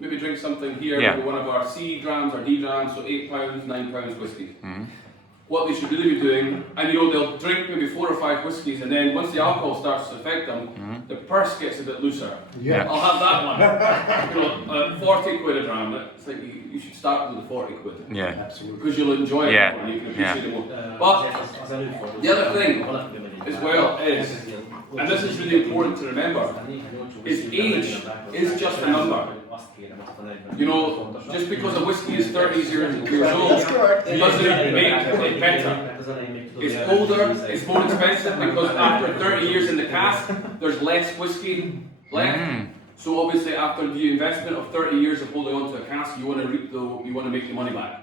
Maybe drink something here, Yeah. maybe one of our C drams or D drams, so £8, £9 whiskey. What they should really be doing, and they'll drink maybe 4 or 5 whiskies, and then once the alcohol starts to affect them, the purse gets a bit looser. Yeah. I'll have that one. 40 quid a dram. It's like you should start with the 40 quid. Yeah. Because you'll enjoy it Yeah. more and you can Yeah. appreciate it more. But the other thing as well is, and this is really important to remember, is age is just a number. Just because a whiskey is 30 years old doesn't make it better. It's older, it's more expensive because after 30 years in the cask, there's less whiskey left. So obviously, after the investment of 30 years of holding on to a cask, you want to make the money back.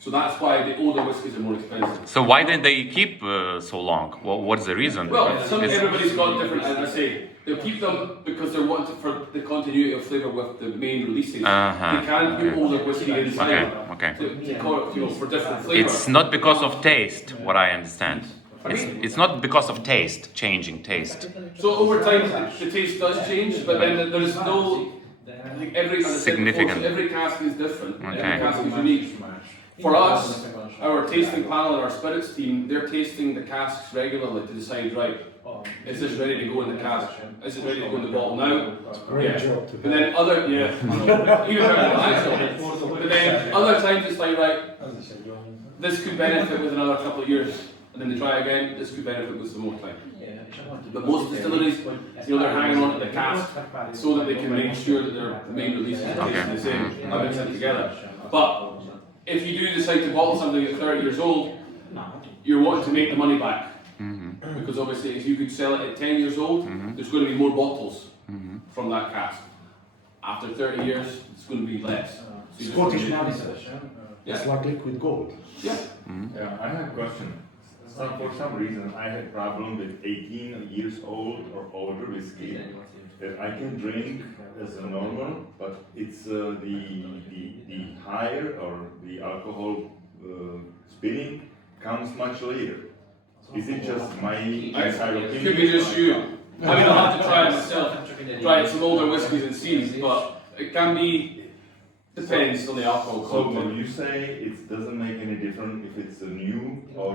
So that's why the older whiskies are more expensive. So why didn't they keep so long? Well, what's the reason? Well, It's- everybody's got different, as I say. They'll keep them because they're wanting for the continuity of flavour with the main releases. Uh-huh, They can put okay. older whiskey inside Okay. for different flavour. It's not because of taste, what I understand. It's not because of taste, changing taste. So over time, the taste does change, but then there is no every as I said before, Significant. so every cask is different. Okay. Every cask is unique. For us, our tasting panel and our spirits team, they're tasting the casks regularly to decide, right, is this ready to go in the cask? Is it ready to go in the bottle now? Yeah. But then even better than actual. But then other times it's like, right, this could benefit with another couple of years. And then they try again, this could benefit with some more time. But most distilleries, they're hanging on to the cask so that they can make sure that their main releases are tasting the same, mix it together. But if you do decide to bottle something at 30 years old, you're wanting to make the money back. Because obviously if you could sell it at 10 years old, there's going to be more bottles from that cask. After 30 years, it's going to be less. So you just Scottish want money. Yeah. It's like liquid gold. Yeah. Yeah, I have a question. So for some reason, I had problem with 18 years old or older whiskey that I can drink as a normal, but it's the higher or the alcohol spinning comes much later. Is it just my inside It opinion? could be just you. I mean, I'll have to try it myself. Try some older whiskies and see, but it can be, depends on the alcohol So content. when you say it doesn't make any difference if it's a new or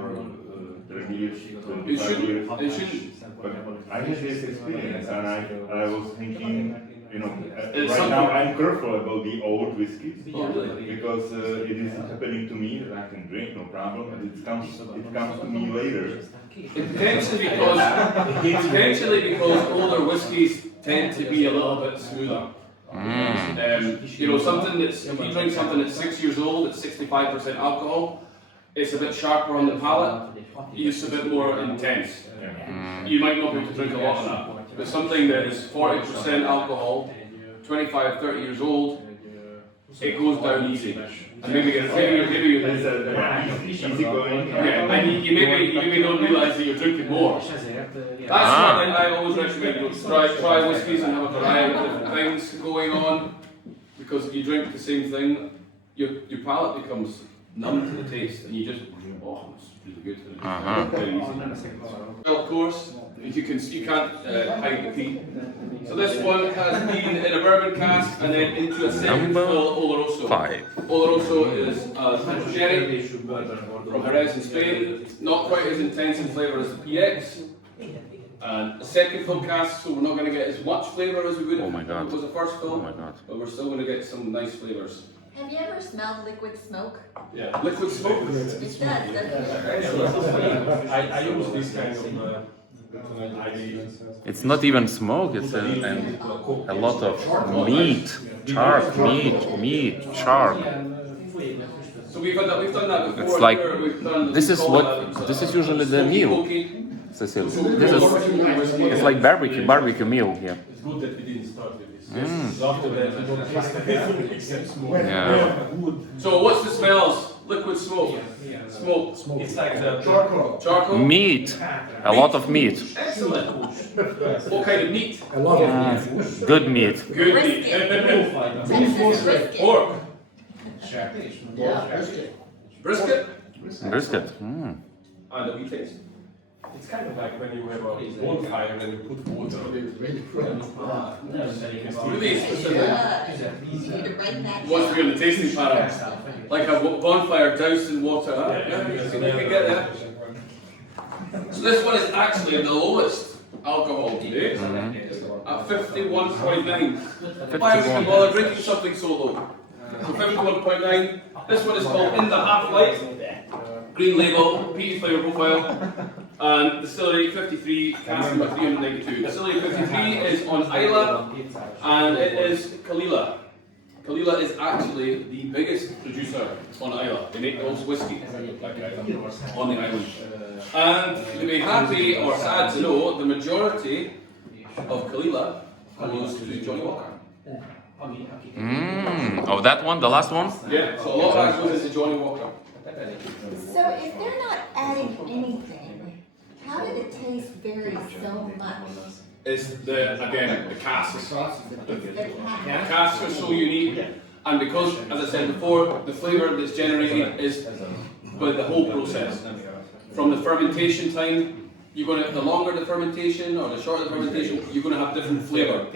30 years, 25 years? It shouldn't. But I had this experience and I was thinking, It's right now something- I'm careful about the old whiskies Oh, really? because it is happening to me that I can drink, no problem, and it comes to me later. Potentially because older whiskies tend to be a little bit smoother. Something that's, if you drink something that's 6 years old, it's 65% alcohol, it's a bit sharper on the palate, it's a bit more intense. You might not be able to drink a lot of that. But something that is 40% alcohol, 25, 30 years old, it goes down easy. And maybe you're Easy going. yeah, and you maybe don't realise that you're drinking more. That's what I always recommend. Try whiskies and have a variety of different things going on. Because if you drink the same thing, your palate becomes numb to the taste, and you just it's really good. Very easy. Well, of course, you can't hide the peat. So this one has been in a bourbon cask and then into a second fill Oloroso. 5. Oloroso is a sherry from Jerez in Spain. Not quite as intense in flavour as the PX. And a second fill cask, so we're not going to get as much flavour as we would Oh my God. if it was a first fill. Oh my God. But we're still going to get some nice flavours. Have you ever smelled liquid smoke? Yeah. Liquid smoke. It does, doesn't it? I use this kind of It's not even smoke, it's a lot of meat, sharp. So we've done that before. It's like, here. We've done, this is we call what, that, this is usually the smoky meal, pokey. Cecil. This is, it's like barbecue meal here. It's good that we didn't start with this. Yes. After that, we don't taste anything except smoke. Yeah. So what's the smells? Liquid smoke. Smoke. It's like the Charcoal. Meat, a lot of meat, Excellent. What kind of meat? A lot of meat. good meat. Good meat. Texas brisket. Pork. Yeah, brisket. Brisket. Brisket. And the wheat taste. It's kind of like when you have a bonfire and you put water on it. Really specific. You need to write that Wants to be down. on the tasting panel. Like a bonfire doused in water. Huh? Yeah, you can get that. So this one is actually the lowest alcohol today. At 51.9. Why would you bother drinking something so low? So 51.9. This one is called In the Half Light. Green label, peaty flavour profile. And Distillery 53, cask number 392. Distillery 53 is on Isla, and it is Kalila. Kalila is actually the biggest producer on Isla. They make the most whiskey on the island. And you'll be happy or sad to know the majority of Kalila goes to Johnny Walker. Oh, that one, the last one? Yeah, so a lot of that goes into Johnny Walker. So if they're not adding anything, how did it taste vary so much? It's the casks. The The casks are so unique, and because, as I said before, the flavour that's generated is by the whole process. From the fermentation time, you're going to, the longer the fermentation or the shorter the fermentation, you're going to have different flavour.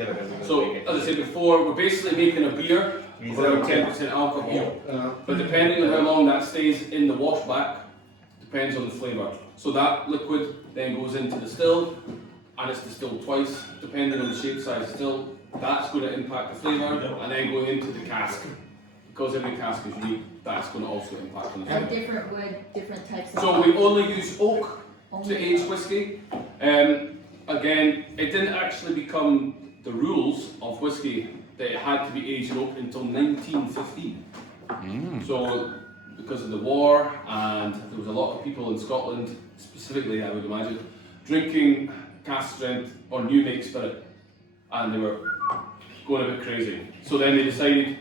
So, as I said before, we're basically making a beer with around 10% alcohol, but depending on how long that stays in the washback, depends on the flavour. So that liquid then goes into the still, and it's distilled twice, depending on the shape, size, still. That's going to impact the flavour, and then going into the cask. Because every cask is unique, that's going to also impact on the And flavour. different wood, different types of. So we only use oak to age whiskey. Again, it didn't actually become the rules of whiskey that it had to be aged in oak until 1915. So because of the war, and there was a lot of people in Scotland, specifically I would imagine, drinking cask strength or new make spirit, and they were going a bit crazy. So then they decided,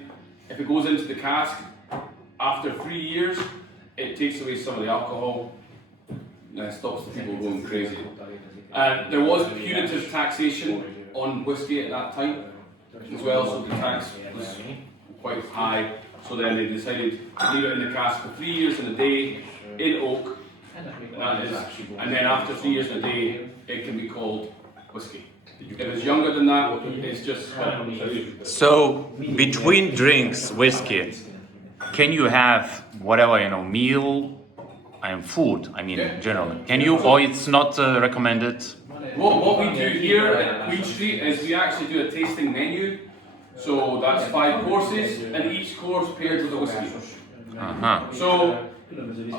if it goes into the cask, after 3 years, it takes away some of the alcohol, and it stops the people going crazy. There was punitive taxation on whiskey at that time as well, so the tax was quite high. So then they decided to leave it in the cask for 3 years and a day in oak, and then after 3 years and a day, it can be called whiskey. If it's younger than that, it's just So, between drinks, whiskey, can you have whatever, meal and food, generally? Can you, or it's not recommended? What we do here at Queen Street is we actually do a tasting menu. So that's 5 courses, and each course paired with a whiskey. So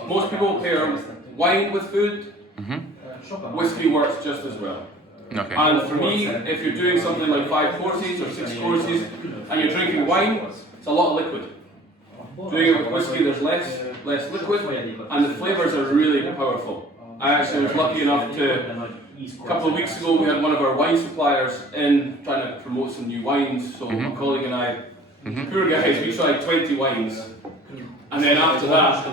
most people pair wine with food. Whiskey works just as well. Okay. And for me, if you're doing something like 5 courses or 6 courses, and you're drinking wine, it's a lot of liquid. Doing it with whiskey, there's less liquid, and the flavours are really powerful. I actually was lucky enough to, a couple of weeks ago, we had one of our wine suppliers in trying to promote some new wines. So my colleague and I, poor guys, we tried 20 wines, and then after that,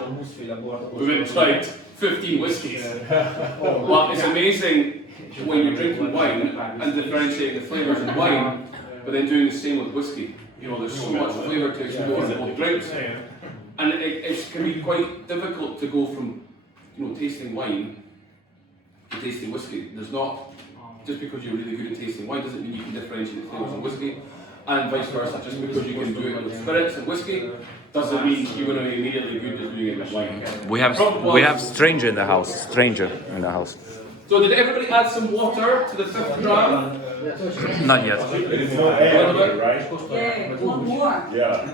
we went and tried 15 whiskies. But it's amazing when you're drinking wine and differentiating the flavours in wine, but then doing the same with whiskey. There's so much flavour to explore in both drinks, and it can be quite difficult to go from tasting wine to tasting whiskey. There's not, just because you're really good at tasting wine doesn't mean you can differentiate the flavours in whiskey, and vice versa. Just because you can do it with spirits and whiskey doesn't mean you're going to be immediately good at doing it with wine. We have stranger in the house. So did everybody add some water to the 5th dram? Not yet. There is no air, right? Yeah, one more. Yeah.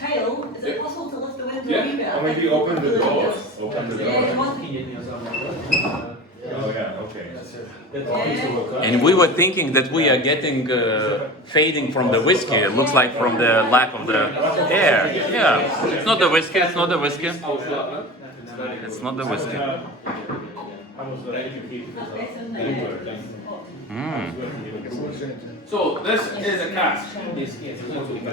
Kyle, is it possible to lift the window Yeah. a wee bit? Or maybe open the doors. Open the Yeah, doors. one. Oh yeah, okay. Yeah. And we were thinking that we are getting fading from the whiskey. It looks like from the lack of the air. Yeah, it's not the whiskey. It's not the whiskey. It's not the whiskey. So this is a cask.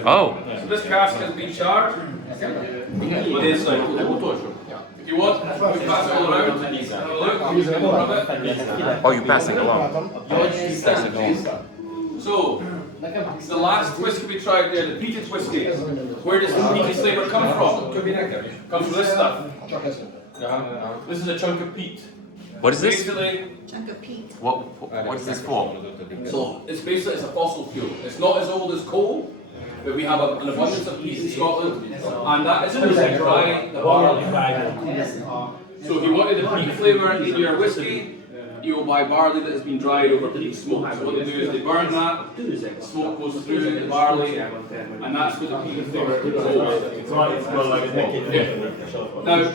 Oh, So this cask has been charred. It is like, if you want, we pass it all around. Have a look. oh, you're passing along. So, the last whiskey we tried there, the peated whiskey, where does the peated flavour come from? Comes from this stuff. This is a chunk of peat. What is this? Basically, Chunk of peat. What is this for? so it's basically a fossil fuel. It's not as old as coal, but we have an abundance of peat in Scotland, and that is how they dry the barley. So if you wanted the peat flavour in your whiskey, you will buy barley that has been dried over peat smoke. So what they do is they burn that, smoke goes through the barley, and that's where the peat flavour goes. It's called like Now,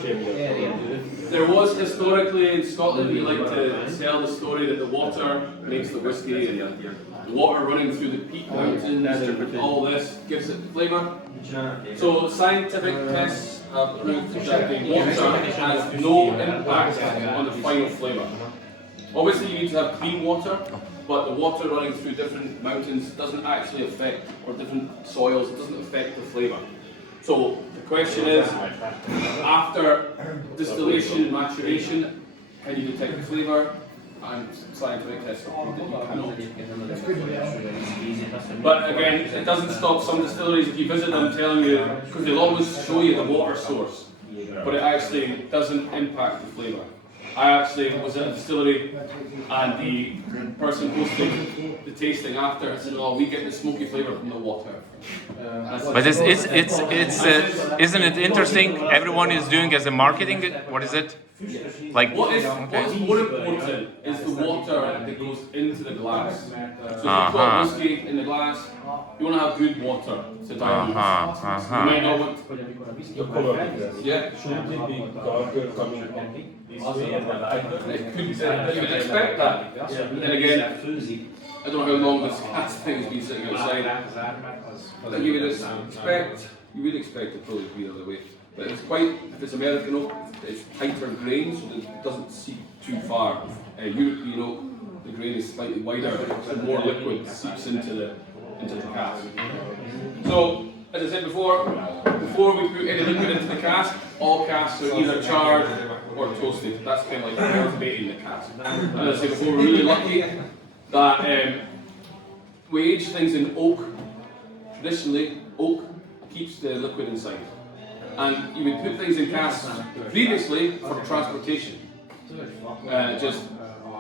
there was historically in Scotland, we like to tell the story that the water makes the whiskey, and the water running through the peat mountains, and all this gives it flavour. So scientific tests have proved that the water has no impact on the final flavour. Obviously you need to have clean water, but the water running through different mountains doesn't actually affect, or different soils, it doesn't affect the flavour. So the question is, after distillation and maturation, can you detect the flavour? And scientific tests that you cannot. But again, it doesn't stop some distilleries, if you visit them, telling you, because they'll always show you the water source, but it actually doesn't impact the flavour. I actually was at a distillery, and the person hosting the tasting after said, "Oh, we get the smoky flavour from the water." But isn't it interesting? Everyone is doing as a marketing. What is it? Like what is more important is the water that goes into the glass. So if you've got whiskey in the glass, you want to have good water to dilute. You might not want. Yeah. Shouldn't it be darker coming this way? You would expect that. But then again, I don't know how long this cask thing has been sitting outside. But you would expect it probably to be the other way. But it's quite, if it's American oak, it's tighter grain, so that it doesn't seep too far. European oak, the grain is slightly wider, and more liquid seeps into the cask. So, as I said before we put any liquid into the cask, all casks are either charred or toasted. That's kind of like cultivating the cask. And as I said before, we're really lucky that we age things in oak. Traditionally, oak keeps the liquid inside. And you would put things in casks previously for transportation. It just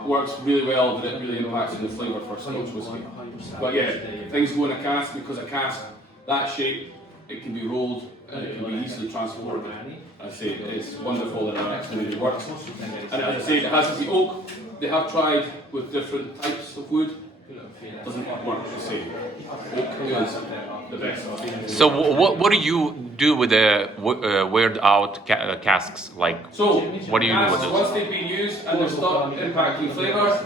works really well, but it really impacts on the flavour for Scotch whisky. But yeah, things go in a cask because a cask, that shape, it can be rolled and it can be easily transported. I say it's wonderful that it actually really works. And as I say, it has to be oak. They have tried with different types of wood. It doesn't work the same. Oak is the best. So what do you do with the weared out casks? Like, so what do you do with it? Once they've been used and they're stopped impacting flavour,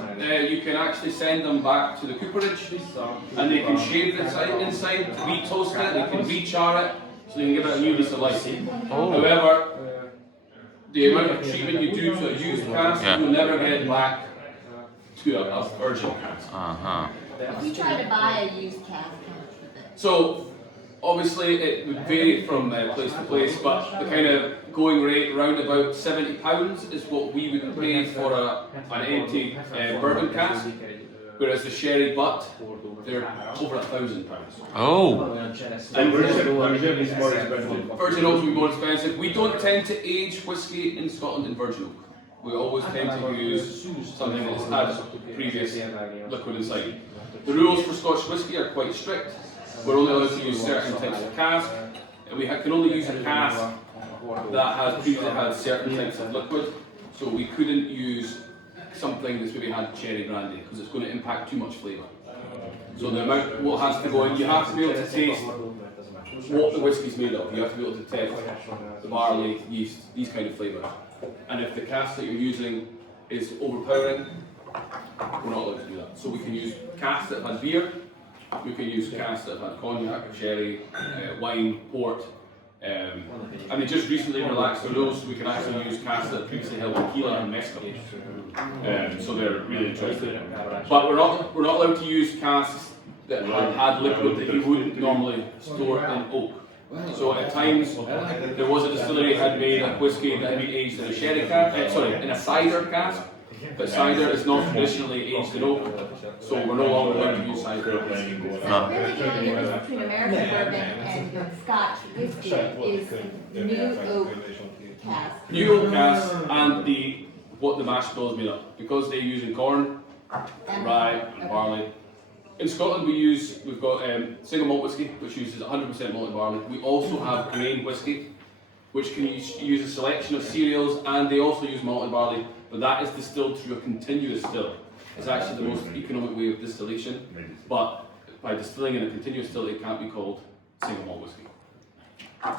you can actually send them back to the cooperage, and they can shave the inside, re-toast it, they can re-char it, so you can give it a new lease of life. However, the amount of treatment you do to a used cask, you'll never get it back to a virgin cask. If you try to buy a used cask, so, obviously it would vary from place to place, but the kind of going rate round about £70 is what we would pay for an empty bourbon cask, whereas the sherry butt, they're over £1,000. Oh! And virgin is more expensive. Virgin oak would be more expensive. We don't tend to age whiskey in Scotland in virgin oak. We always tend to use something that's had previous liquid inside. The rules for Scotch whisky are quite strict. We're only allowed to use certain types of cask. We can only use a cask that has previously had certain types of liquid. So we couldn't use something that's maybe had cherry brandy because it's going to impact too much flavour. So the amount, what has to go in, you have to be able to taste what the whiskey's made of. You have to be able to taste the barley, yeast, these kind of flavours. And if the cask that you're using is overpowering, we're not allowed to do that. So we can use casks that have had beer, we can use casks that have had cognac, sherry, wine, port, and they just recently relaxed the rules so we can actually use casks that previously held tequila and mezcal. So they're really interesting. But we're not allowed to use casks that have had liquid that you wouldn't normally store in oak. So at times there was a distillery that had made a whiskey that had been aged in a sherry cask, in a cider cask. But cider is not traditionally aged in oak, so we're no longer allowed to use cider. really the difference between American bourbon and Scotch whiskey is new oak cask. New oak cask and what the mash bill is made of, because they're using corn, rye, and barley. In Scotland we've got single malt whiskey, which uses 100% malted barley. We also have grain whiskey, which can use a selection of cereals, and they also use malted barley, but that is distilled through a continuous still. It's actually the most economic way of distillation, but by distilling in a continuous still, it can't be called single malt whiskey.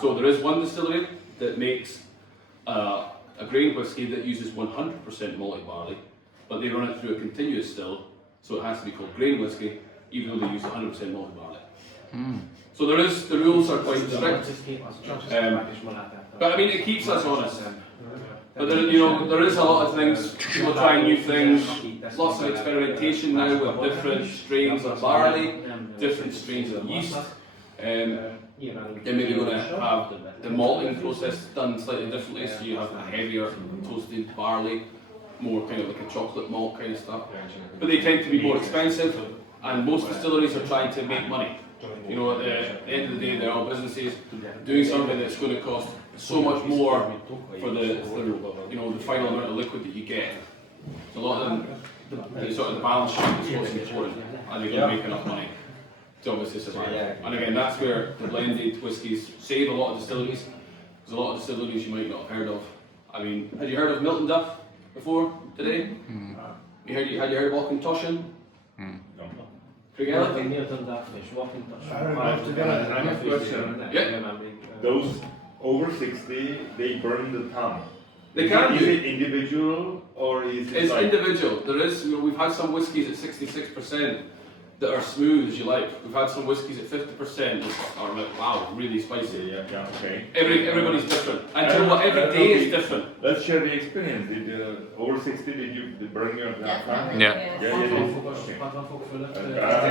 So there is one distillery that makes a grain whiskey that uses 100% malted barley, but they run it through a continuous still, so it has to be called grain whiskey, even though they use 100% malted barley. So the rules are quite strict, but I mean it keeps us honest. But there, there is a lot of things. People trying new things. Lots of experimentation now with different strains of barley, different strains of yeast. They're maybe going to have the malting process done slightly differently, so you have a heavier toasted barley, more kind of like a chocolate malt kind of stuff. But they tend to be more expensive, and most distilleries are trying to make money. At the end of the day, they're all businesses doing something that's going to cost so much more for the final amount of liquid that you get. So a lot of them, sort of the balance sheet is what's important. Are they going to make enough money to obviously survive? And again, that's where the blended whiskies save a lot of distilleries. There's a lot of distilleries you might not have heard of. I mean, had you heard of Milton Duff before today? Had you heard of Auchentoshan? Craigellachie? I have a question. Yeah. Those over 60, they burn the tongue. They can Is do. it individual or is it It's like... individual. There is, we've had some whiskies at 66% that are smooth as you like. We've had some whiskies at 50% that are like, wow, really spicy. Yeah, okay. Everybody's different. Until every day is different. Let's share the experience. Did over 60, did you burn your tongue? Yeah.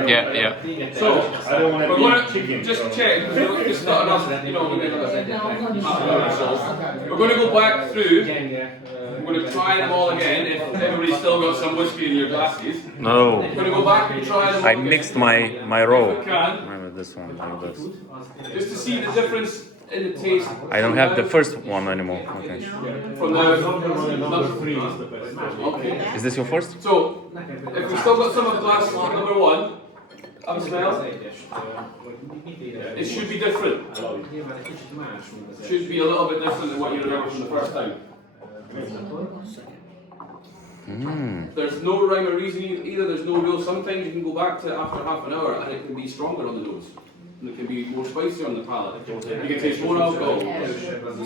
Yeah. So, I don't want we're to going eat chicken. to just so- check. It's not enough, maybe another half an hour or so. We're going to go back through. We're going to try them all again. If everybody's still got some whiskey in your glasses, No. we're going to go back and try them all I again. mixed my row. If we can, Maybe this one, like this. just to see the difference in the taste. I don't have the first one anymore. Okay. From the number 3 is the best. Okay. Is this your first? So, if we still got some of the glass number 1, have a smell. It should be different. Should be a little bit different than what you remember from the first time. There's no rhyme or reason either. There's no rule. Sometimes you can go back to it after half an hour and it can be stronger on the nose. And it can be more spicy on the palate. You can taste more alcohol.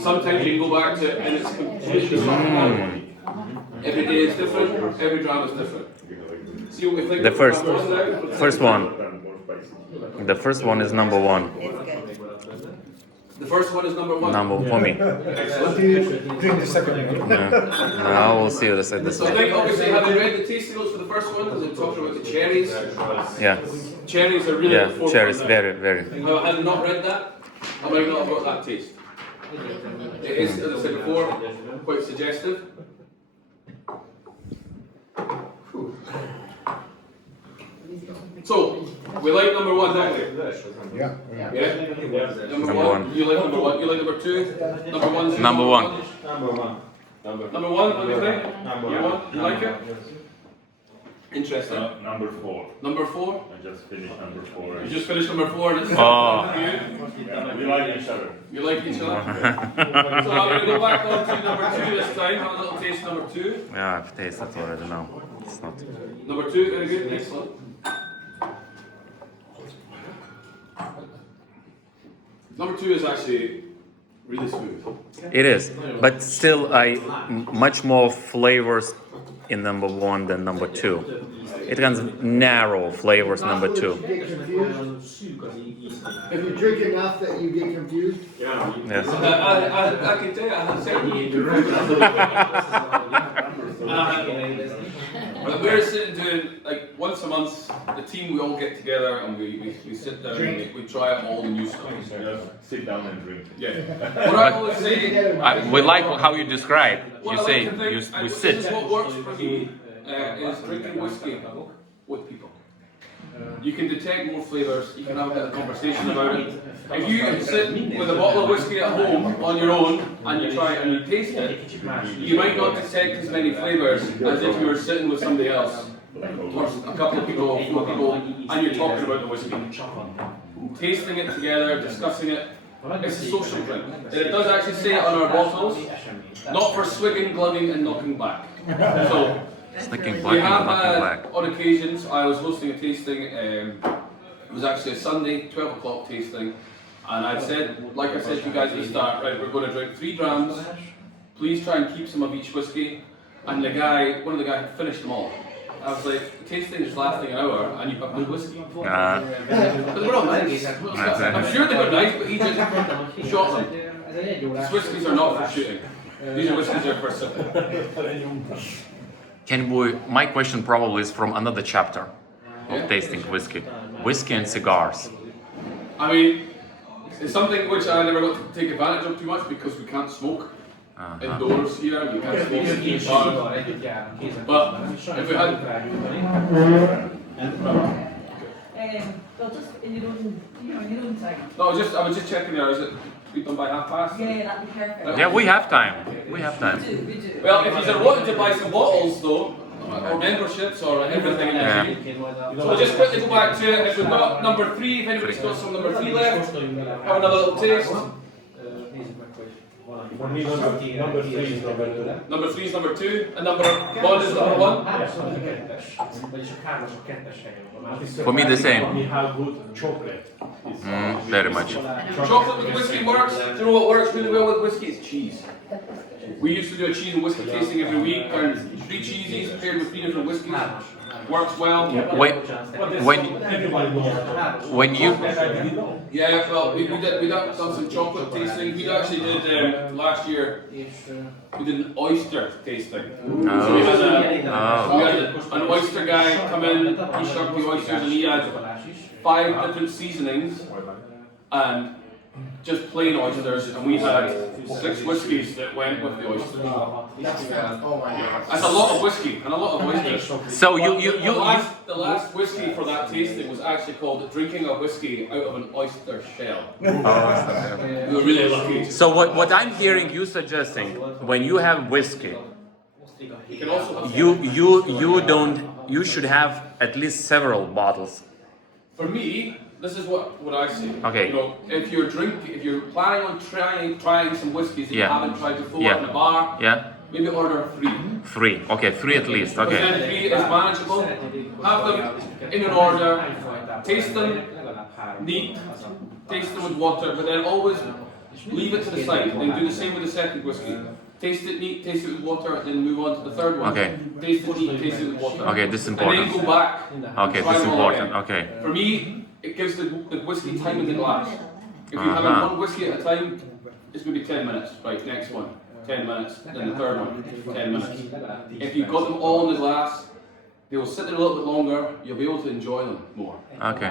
Sometimes you can go back to it and it's completely strong. Every day is different. Every dram is different. See what we think. The of first dram now? one. The first one is number 1. The first one is number 1. Number for me. Excellent. Drink the second one. Now we'll see what I said this So I one. think obviously having read the tasting notes for the first one, because it talked about the cherries. Yeah. Cherries are really Yeah. the forefront Cherries, now. very, very. If I had not read that, I might not have got that taste. It is, as I said before, quite suggestive. So, we like number 1, don't we? Yeah. Yeah? Number one. You like number 1. You like number 2? Number 1. Number 1. Number 1, what do you think? You like it? Interesting. Number 4. Number 4? I just finished number 4. You just finished number 4 and it's Oh. you? We like each other. You like each other? So I'm going to go back on to number 2 this time. Have a little taste of number 2. Yeah, I've tasted already now. It's not. Number 2, very good. Excellent. Number 2 is actually really smooth. It is, but still, much more flavors in number 1 than number 2. It has narrow flavors. Number 2. You get confused. If you drink enough that you get confused. Yes. I can tell you, I certainly But we're sitting doing, like, once a month, the team, we all get together and we sit down and we try out all the new stuff. Just sit down and drink. Yeah. What I always say, We like how you describe. what You I say like to think, we this sit. is what works for me, is drinking whiskey with people. You can detect more flavours, you can have a bit of conversation about it. If you sit with a bottle of whiskey at home on your own and you try and you taste it, you might not detect as many flavours as if you were sitting with somebody else, or a couple of people, 4 people, and you're talking about the whiskey. Tasting it together, discussing it, it's a social drink. And it does actually say it on our bottles, not for swigging, glugging and knocking back. So, Sticking we black have and knocking had, black. on occasions, I was hosting a tasting, it was actually a Sunday, 12 o'clock tasting, and I said, like I said to you guys at the start, right, we're going to drink 3 drams, please try and keep some of each whiskey, and one of the guys had finished them all. I was like, the tasting is lasting an hour, and you have no whiskey. But they were all nice. I'm sure they were nice, but he just shot them. These whiskies are not for shooting. These are whiskies are first sip. My question probably is from another chapter of Yeah. tasting whiskey. Whiskey and cigars. I mean, it's something which I never got to take advantage of too much because we can't smoke indoors here. We can't smoke in bars. But if we had, Well, just in your own, in your own time. no, I was just checking there. Is it be done by past? Yeah, that'd be perfect. Yeah, we have time. We have time. We do. Well, if you are wanting to buy some bottles though, or memberships or everything in Yeah. there, so we'll just quickly go back to it. If we've got number 3, if anybody's got some number 3 left, have another little taste. For me, number 3 is number 2. Number 3 is number 2, and number 1 is number 1. For me, the same. How good chocolate is. Very much. Chocolate with whiskey works. Do you know what works really well with whiskey? It's cheese. We used to do a cheese and whiskey tasting every week, and 3 cheesies paired with 3 different whiskeys. Works well. When you Yeah, well, we done some chocolate tasting. We actually did last year. We did an oyster tasting. So we had, we had an oyster guy come in. He sharked the oysters, and he had 5 different seasonings and just plain oysters, and we had 6 whiskies that went with the oysters. Oh my God. That's a lot of whiskey and a lot of oysters. so The last whiskey for that tasting was actually called drinking a whiskey out of an oyster shell. We were really lucky. So what I'm hearing you suggesting, when you have whiskey, You can also have you should have at least several bottles. For me, this is what I see. Okay. You know, if you're planning on trying some whiskeys that Yeah. you haven't tried before Yeah. in a bar, Yeah? maybe order 3. 3. Okay, 3 at least. But Okay. then 3 is manageable. Have them in an order, taste them neat, taste them with water, but then always leave it to the side. And then do the same with the second whiskey. Taste it neat, taste it with water, and then move on to the third one. Okay. Taste it neat, taste it with water. Okay, this is And important. then go back. Okay, try this is them all important. again. Okay. For me, it gives the whiskey time in the glass. If you're having one whiskey at a time, it's maybe 10 minutes. Right, next one, 10 minutes. Then the third one, 10 minutes. If you've got them all in the glass, they will sit there a little bit longer. You'll be able to enjoy them more. Okay.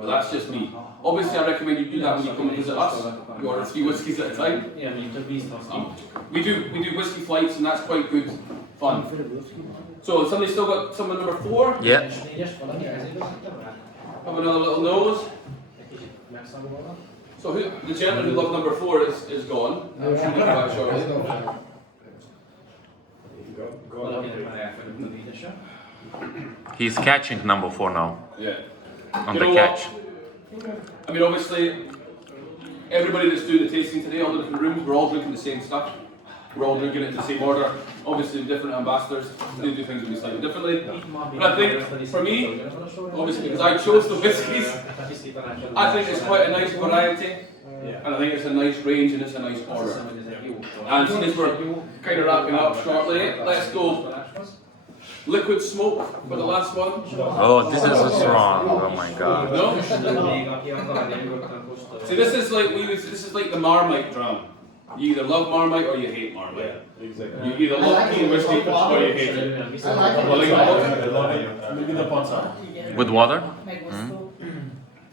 But that's just me. Obviously, I recommend you do that when you come and visit us. You order 3 whiskies at a time. We do whiskey flights, and that's quite good fun. So, somebody still got someone number 4? Yeah. Have another little nose. So the gentleman who loved number 4 is gone. I'm sure he'll be back shortly. He's catching number 4 now. Yeah. On You the know catch. I mean, obviously, everybody that's doing the tasting today, all the different rooms, we're all drinking the same stuff. We're all drinking it in the same order. Obviously, different ambassadors, they do things maybe slightly differently. But I think, for me, obviously, because I chose the whiskies, I think it's quite a nice variety. And I think it's a nice range and it's a nice order. And since we're kind of wrapping up shortly, let's go liquid smoke for the last one. Oh, this is strong. Oh my God. No? See, this is like the Marmite drum. You either love Marmite or you hate Marmite. Exactly. You either love clean whiskey or you hate it. With water?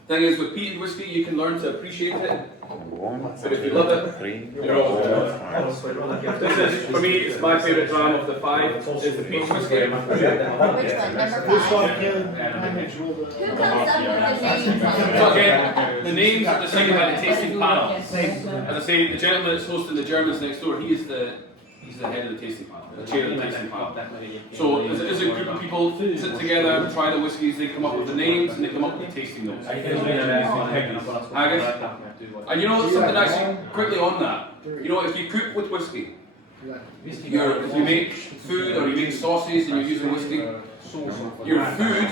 Thing is, with peated whiskey, you can learn to appreciate it. But if you love it, you're always good. This is, for me, it's my favourite dram of the 5. Is the peated whiskey. Which one, number 5? Who comes up with the names? So again, the names are decided by the tasting panel. As I say, the gentleman that's hosting the Germans next door, he's the head of the tasting panel, the chair of the tasting panel. So as a group of people sit together, try the whiskies, they come up with the names and they come up with the tasting notes. Haggis. And you know something actually quickly on that. You know, if you cook with whiskey, if you make food or you make sauces and you're using whiskey, your food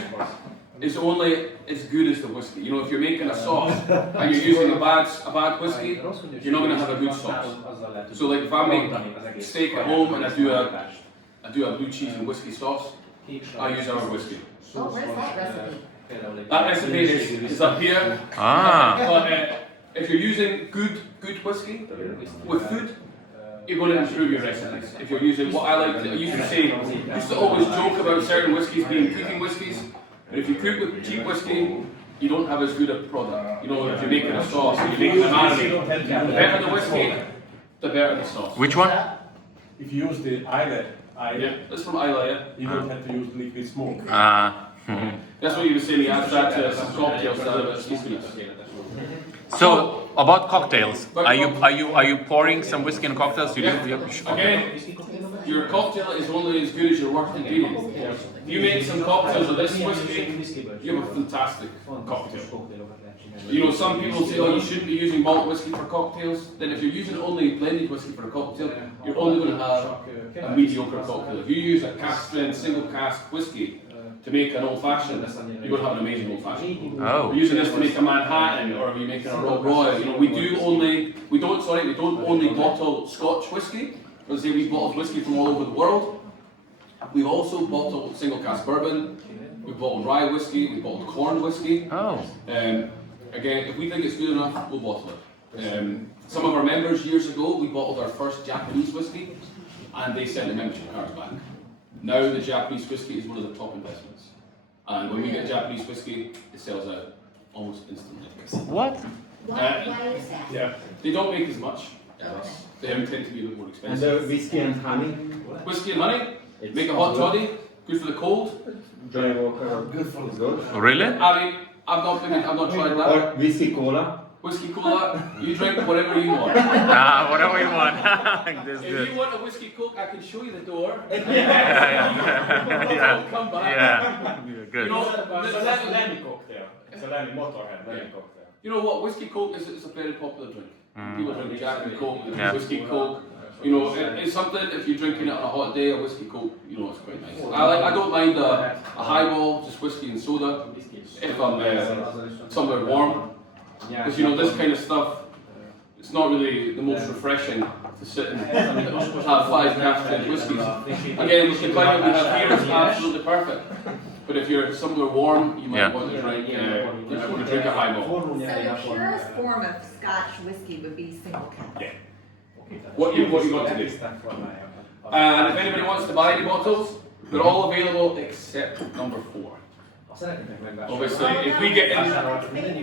is only as good as the whiskey. You know, if you're making a sauce and you're using a bad whiskey, you're not going to have a good sauce. So like if I make steak at home and I do a blue cheese and whiskey sauce, I use our whiskey. Oh, where's that recipe? That recipe is up here. But if you're using good whiskey with food, you're going to improve your recipes. If you're using what I like to, I used to always joke about certain whiskies being cooking whiskies, but if you cook with cheap whiskey, you don't have as good a product. You know, if you're making a sauce, you're making a marinade, the better the whiskey, the better the sauce. Which one? If you use the Islay, Yeah, that's from Islay, yeah. you don't have to use liquid smoke. That's what you were saying, he adds that to some cocktails to add a bit of sweetness. So about cocktails, are you pouring some whiskey in cocktails? You do, Again, your cocktail is only as good as your worst ingredient. If you make some cocktails of this whiskey, you have a fantastic cocktail. You know, some people say, oh, you shouldn't be using malt whiskey for cocktails. Then if you're using only blended whiskey for a cocktail, you're only going to have a mediocre cocktail. If you use a cask strength, single cask whiskey to make an old fashioned, you're going to have an amazing old fashioned. Oh. We're using this to make a Manhattan, or are you making a Rob Royal? You know, we don't only bottle Scotch whiskey. Let's say we bottle whiskey from all over the world. We've also bottled single cask bourbon. We've bottled rye whiskey. We've bottled corn whiskey. Oh. Again, if we think it's good enough, we'll bottle it. Some of our members years ago, we bottled our first Japanese whiskey, and they sent the membership cards back. Now the Japanese whiskey is one of the top investments, and when we get Japanese whiskey, it sells out almost instantly. What? Why is that? Yeah, they don't make as much. They tend to be a bit more expensive. And whiskey and honey? Whiskey and honey, make a hot toddy, good for the cold. Johnny Walker, good for the good. Really? I mean, I've not tried that. Or whiskey cola? Whiskey cola, you drink whatever you want. Whatever you want. That's If good. you want a whiskey coke, I can show you the door. Yeah. Come back. Yeah. Good. You know, It's a Lenny cocktail. It's a Lenny Motorhead, Lenny cocktail. You know what? Whiskey coke is a very popular drink. People drink Jack and Coke, Yeah. whiskey coke. You know, it's something. If you're drinking it on a hot day, a whiskey coke, you know, it's quite nice. I don't mind a highball, just whiskey and soda, if I'm somewhere warm. Because you know, this kind of stuff, it's not really the most refreshing to sit and have 5 cask whiskies. Again, the climate we have here is absolutely perfect. But if you're somewhere warm, you might want to drink. You might want to drink a highball. So the purest form of Scotch whiskey would be single cask. Yeah. What you got to do. And if anybody wants to buy any bottles, they're all available except number 4. Obviously, if we get in, you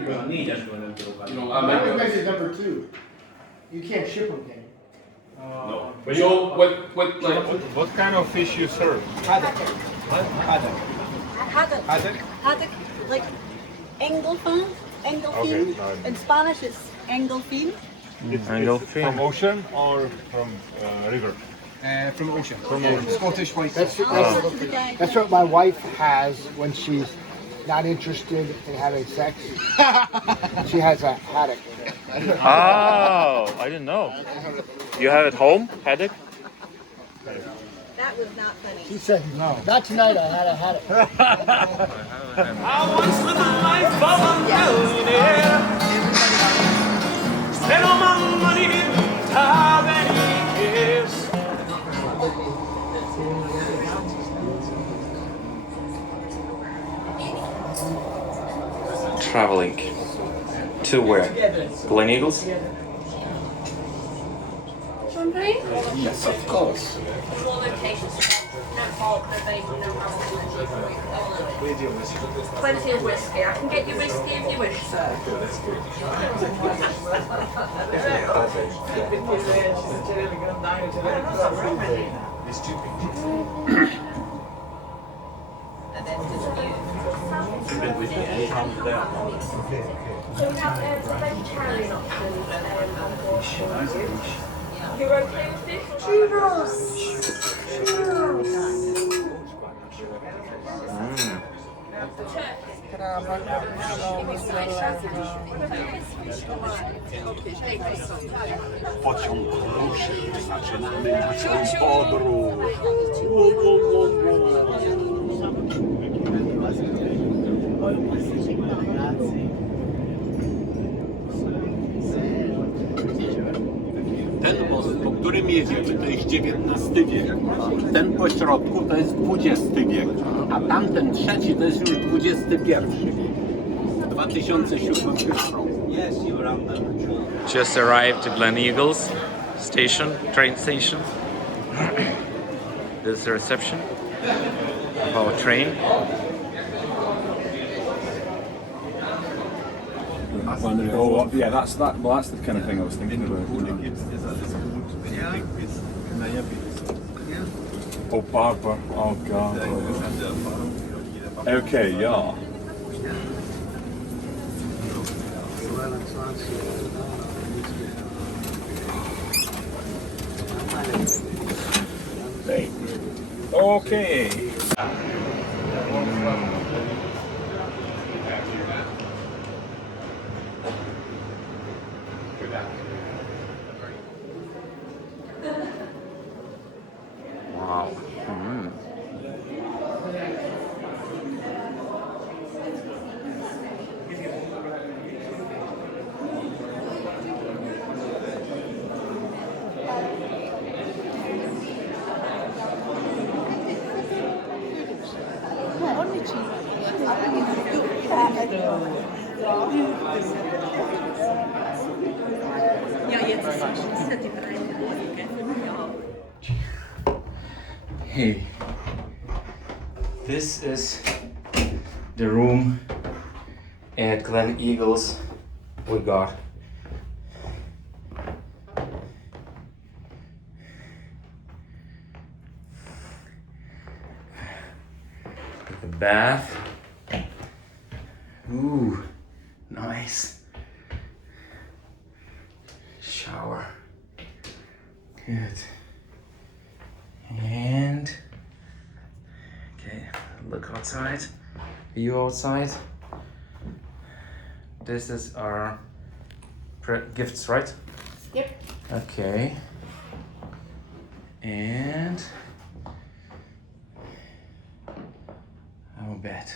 know, You guys is number 2. You can't ship them, can you? no. So with like, What kind of fish you serve? Haddock. Haddock, like engelfin. Okay, no. In Spanish, it's engelfin. It's from ocean or from river? From ocean. Scottish white. That's what my wife has when she's not interested in having sex. She has a haddock. Oh, I didn't know. You have it home, haddock? That was not funny. She said, no. Not tonight, I had a haddock. I once lived the life of a millionaire. Spent all my money, didn't have any cares. Traveling. To where? Glen Eagles? Champagne? Yes, of course. 4 locations. No bulk, no bacon, no plenty of whiskey. I can get you whiskey if you wish, sir. So we have a vegetarian option on board for you. You're okay with fish? Pociąg ruszy, zaczynamy naszą podróż. Ten most, po którym jedziemy, to jest XIX wiek. Ten po środku to jest XX wiek, a tamten trzeci to jest już XXI wiek. W 2007 roku. Just arrived to Glen Eagles. station, train station. This is the reception of our train. Oh, yeah, that's that. Well, that's the kind of thing I was thinking about. Oh, Barbara. Oh, God. Okay, yeah. Right. Okay. Wow. Hey, this is the room at Glen Eagles we got. The bath. Ooh, nice. Shower. Good. And okay, look outside. View outside. This is our gifts, right? Yep. Okay. And our bed.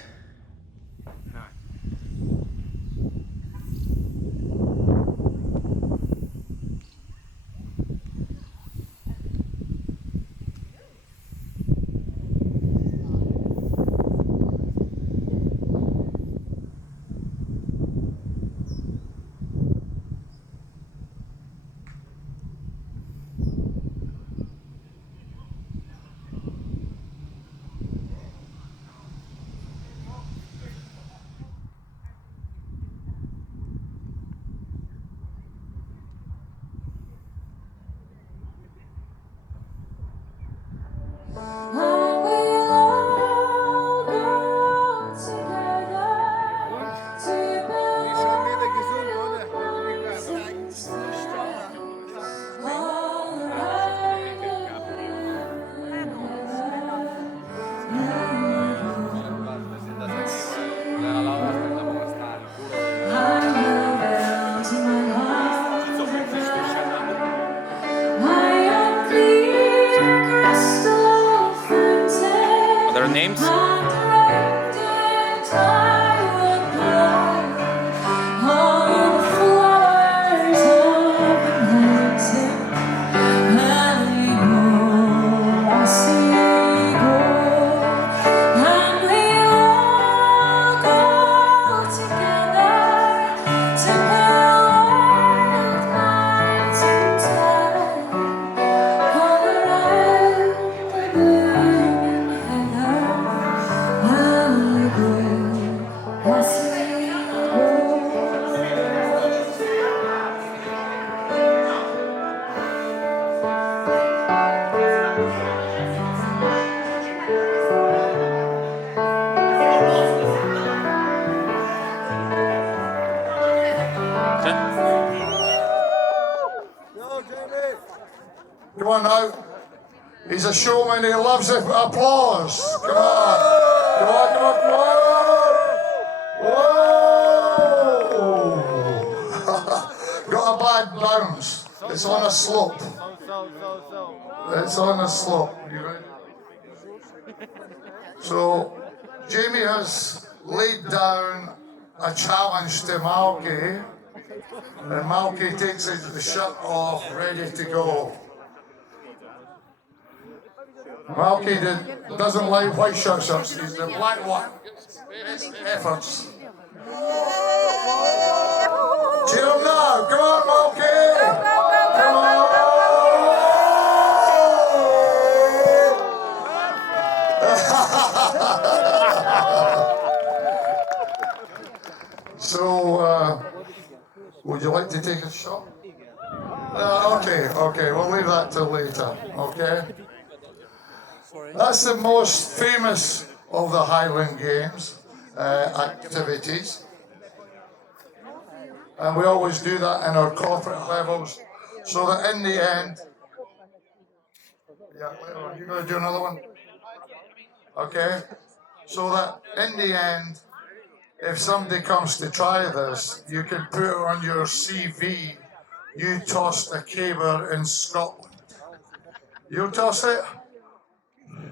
Other names? Come on now. He's a showman, he loves it. Applause. Come on. Come on, come on, come on. Whoa. Got a bad bounce. It's on a slope. It's on a slope. You ready? So, Jamie has laid down a challenge to Malky. And Malky takes the shirt off, ready to go. Malky doesn't like white shirts, he's the black one. Best efforts. Cheer him now, come on Malky! Come on! Would you like to take a shot? Okay, we'll leave that till later, okay? That's the most famous of the Highland Games activities. And we always do that in our corporate levels, so that in the end, yeah, later on, you're going to do another one? Okay? So that in the end, if somebody comes to try this, you can put it on your CV, you tossed a caber in Scotland. You toss it?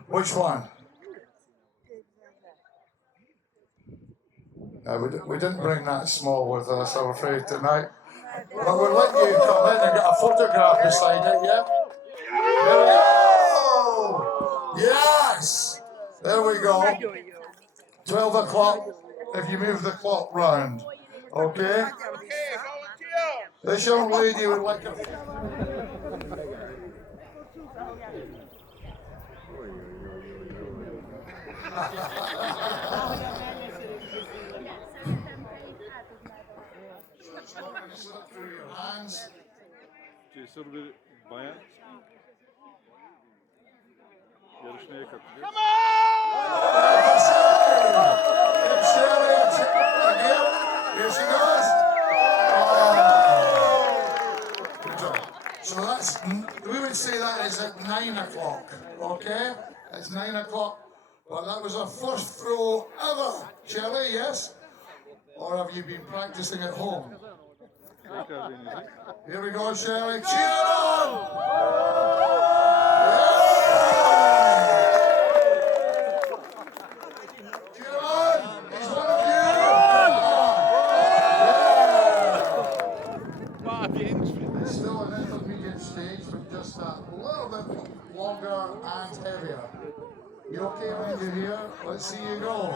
Which one? We didn't bring that small with us, I'm afraid, tonight. But we'll let you come in and get a photograph beside it, yeah? There we go! Yes! There we go. 12 o'clock, if you move the clock round. Okay? This young lady would like a... through your hands. Cesur bir bayan yarışmaya katılıyor. Here she goes. Good job. So that's, we would say that is at 9 o'clock, okay? It's 9 o'clock. Well, that was our first throw ever. Shelley, yes? Or have you been practicing at home? Here we go, Shelley. Cheer on! Cheer on! He's one of you! It's still an intermediate stage, but just a little bit longer and heavier. You okay when you're here? Let's see you go.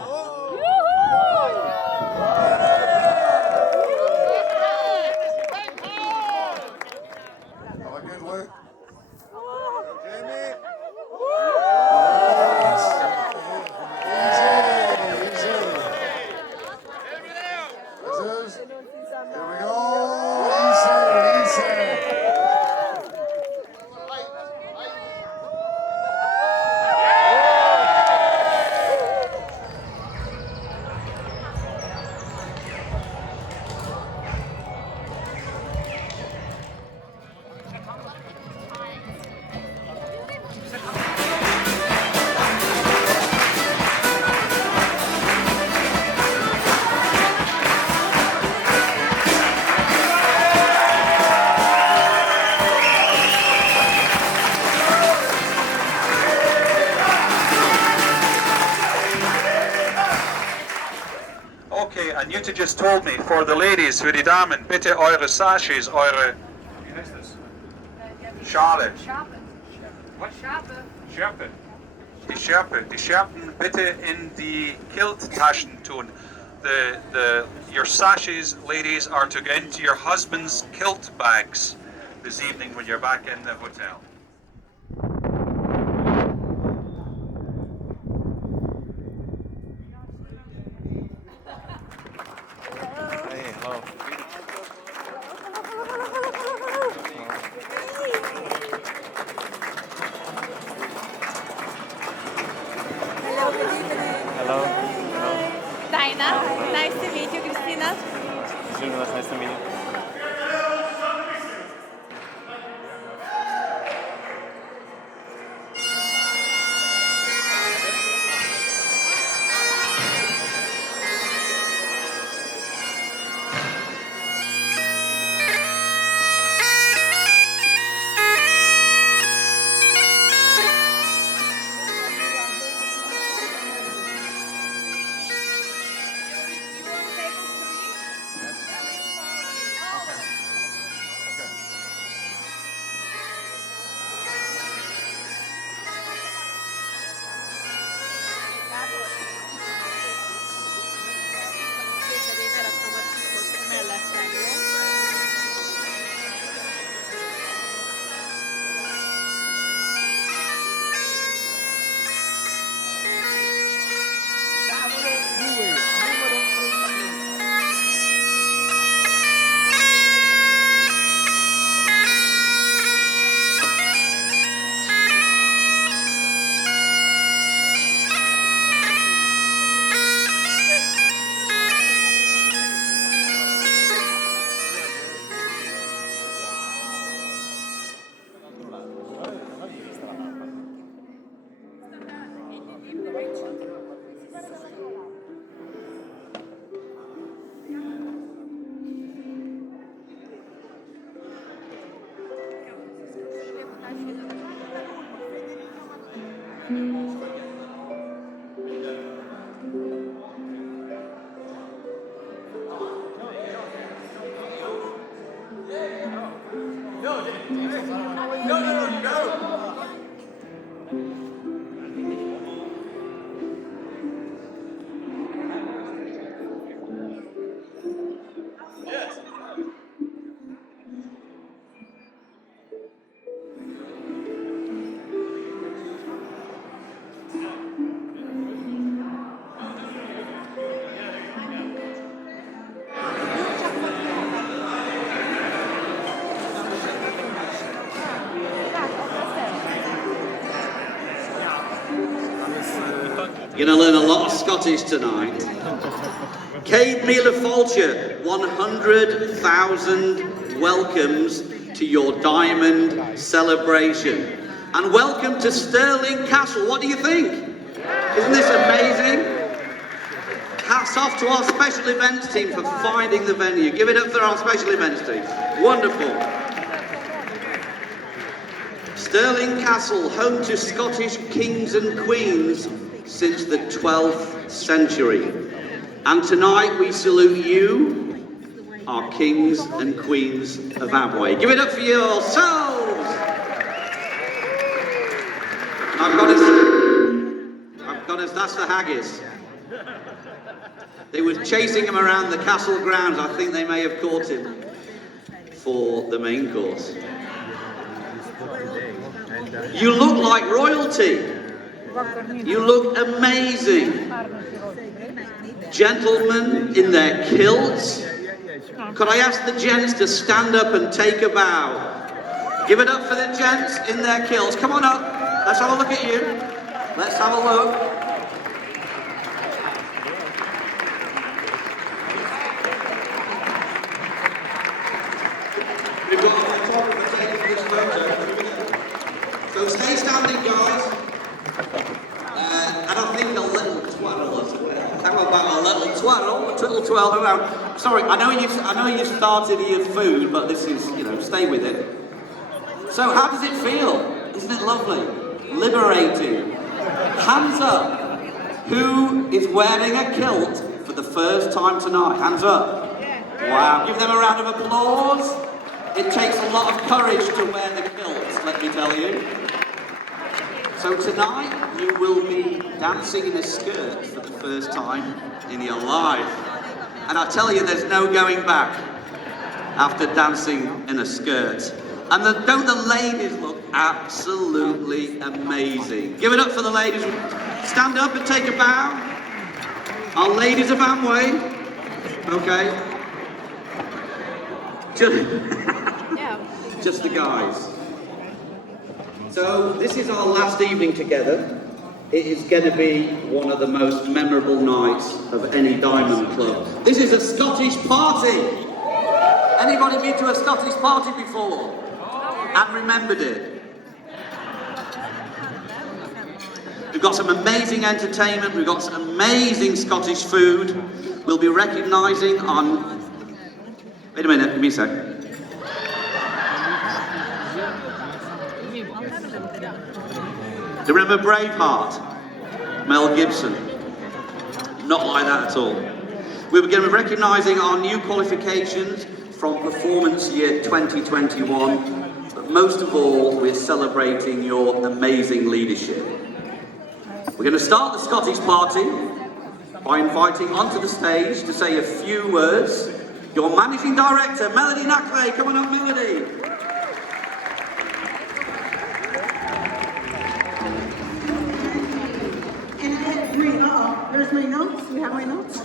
Have a good look. Jamie. Easy. Here we go. Easy. Okay, and Jutta just told me, for the ladies, für die Damen, bitte eure Sashes, eure... Wie heißt das? Schale. Was? Schärpe. Die Schärpe. Die Schärpen bitte in die Kilttaschen tun. Your sashes, ladies, are to go into your husband's kilt bags this evening when you're back in the hotel. Hey, hello. Hello. Dinah, nice to meet you, Christina. Nice to meet you. You're going to learn a lot of Scottish tonight. Cade Mila Fulcher, 100,000 welcomes to your diamond celebration. And welcome to Stirling Castle. What do you think? Isn't this amazing? Hats off to our special events team for finding the venue. Give it up for our special events team. Wonderful. Stirling Castle, home to Scottish kings and queens since the 12th century. And tonight we salute you, our kings and queens of Amway. Give it up for yourselves! I've got us, that's the haggis. They were chasing him around the castle grounds. I think they may have caught him for the main course. You look like royalty. You look amazing. Gentlemen in their kilts. Could I ask the gents to stand up and take a bow? Give it up for the gents in their kilts. Come on up. Let's have a look at you. Let's have a look. We've got a photographer taking this photo. So stay standing, guys. And I think a little twirl as well. How about a little twirl? A little twirl around. Sorry, I know you started your food, but this is, stay with it. So how does it feel? Isn't it lovely? Liberating. Hands up. Who is wearing a kilt for the first time tonight? Hands up. Wow. Give them a round of applause. It takes a lot of courage to wear the kilt, let me tell you. So tonight you will be dancing in a skirt for the first time in your life. And I tell you, there's no going back after dancing in a skirt. And don't the ladies look absolutely amazing? Give it up for the ladies. Stand up and take a bow. Our ladies of Amway. Okay. Just the guys. So this is our last evening together. It is going to be one of the most memorable nights of any Diamond Club. This is a Scottish party. Anybody been to a Scottish party before? And remembered it? We've got some amazing entertainment. We've got some amazing Scottish food. We'll be recognising on... Wait a minute, give me a sec. Do you remember Braveheart? Mel Gibson. Not like that at all. We're going to be recognising our new qualifications from performance year 2021. But most of all, we're celebrating your amazing leadership. We're going to start the Scottish party by inviting onto the stage to say a few words your Managing Director, Melody Knackley. Come on up, Melody. There's my notes. You have my notes?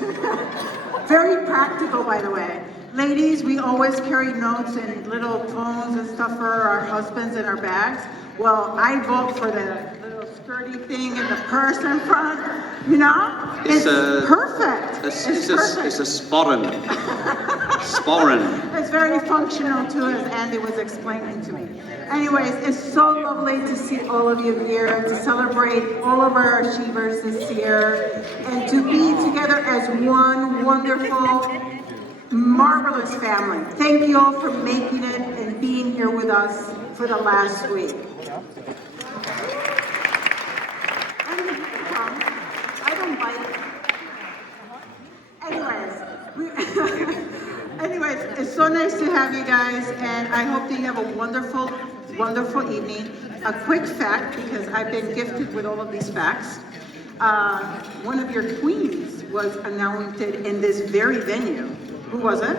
Very practical, by the way. Ladies, we always carry notes and little phones and stuff for our husbands in our bags. Well, I vote for the little skirty thing and the purse in front. It's perfect. It's perfect. It's a sporran. Sporran. It's very functional too, as Andy was explaining to me. Anyways, it's so lovely to see all of you here, to celebrate all of our achievers this year, and to be together as one wonderful, marvelous family. Thank you all for making it and being here with us for the last week. I don't bite. Anyways, it's so nice to have you guys, and I hope that you have a wonderful, wonderful evening. A quick fact, because I've been gifted with all of these facts. One of your queens was anointed in this very venue. Who was it?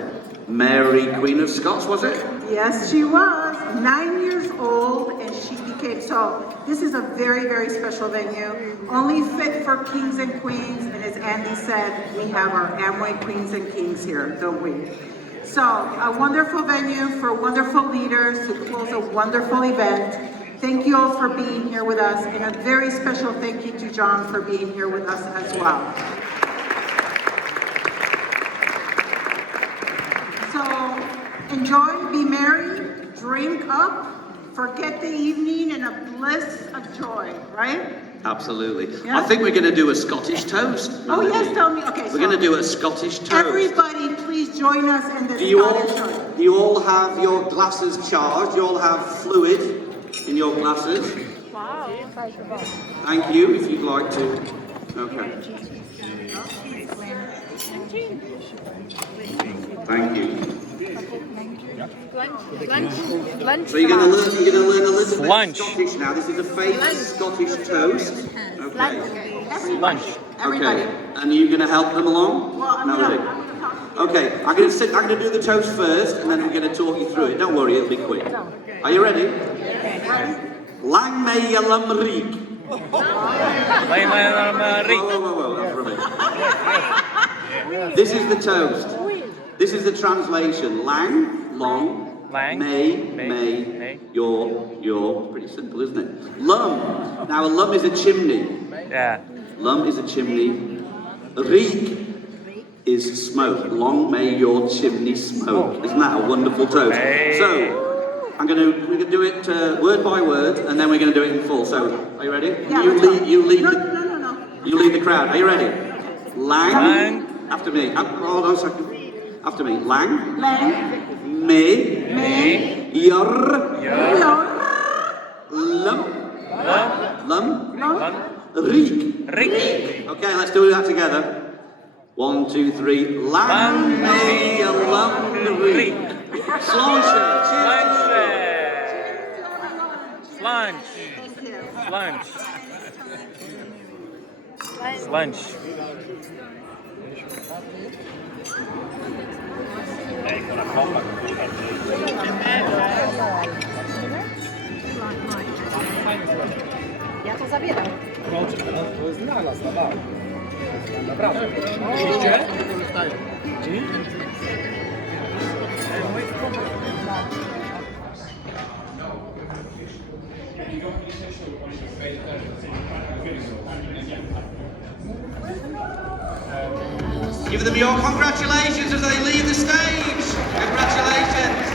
Mary, Queen of Scots, was it? Yes, she was. 9 years old, and she became, so this is a very, very special venue. Only fit for kings and queens, and as Andy said, we have our Amway queens and kings here, don't we? So, a wonderful venue for wonderful leaders to close a wonderful event. Thank you all for being here with us, and a very special thank you to John for being here with us as well. So enjoy, be merry, drink up, forget the evening in a bliss of joy, right? Absolutely. Yeah. I think we're going to do a Scottish toast. Oh yes, tell me. Okay, We're going to do a Scottish toast. everybody, please join us in this Do you Scottish toast. all, you all have your glasses charged? You all have fluid in your glasses? Wow. Thank you, if you'd like to. Okay. Thank you. Lunch. So you're going to learn a little bit Lunch. of Scottish now. This is a famous Scottish toast. Okay. Lunch. Okay. And you're going to help them along? Melody. Okay. I'm going to do the toast first, and then we're going to talk you through it. Don't worry, it'll be quick. Are you ready? Lang may je lamriek. Whoa, that's rubbish. This is the toast. This is the translation. Lang, long, may, your, pretty simple, isn't it? Lum. Now a lum is a chimney. Yeah. Lum is a chimney. Reek is smoke. Long may your chimney smoke. Isn't that a wonderful toast? So, we're gonna do it word by word, and then we're gonna do it in full. So, are you ready? Yeah, you lead No. You lead the crowd. Are you ready? Lang. After me. Hold on a second. After me. Lang. May. Yor. Lum. Reek. Okay, let's do that together. 1, 2, 3. Lang may je lamriek. Sláinte. Lunch. Ja to zabieram. To jest dla nas, naprawdę. Widzicie? Give them your congratulations as they leave the stage. Congratulations.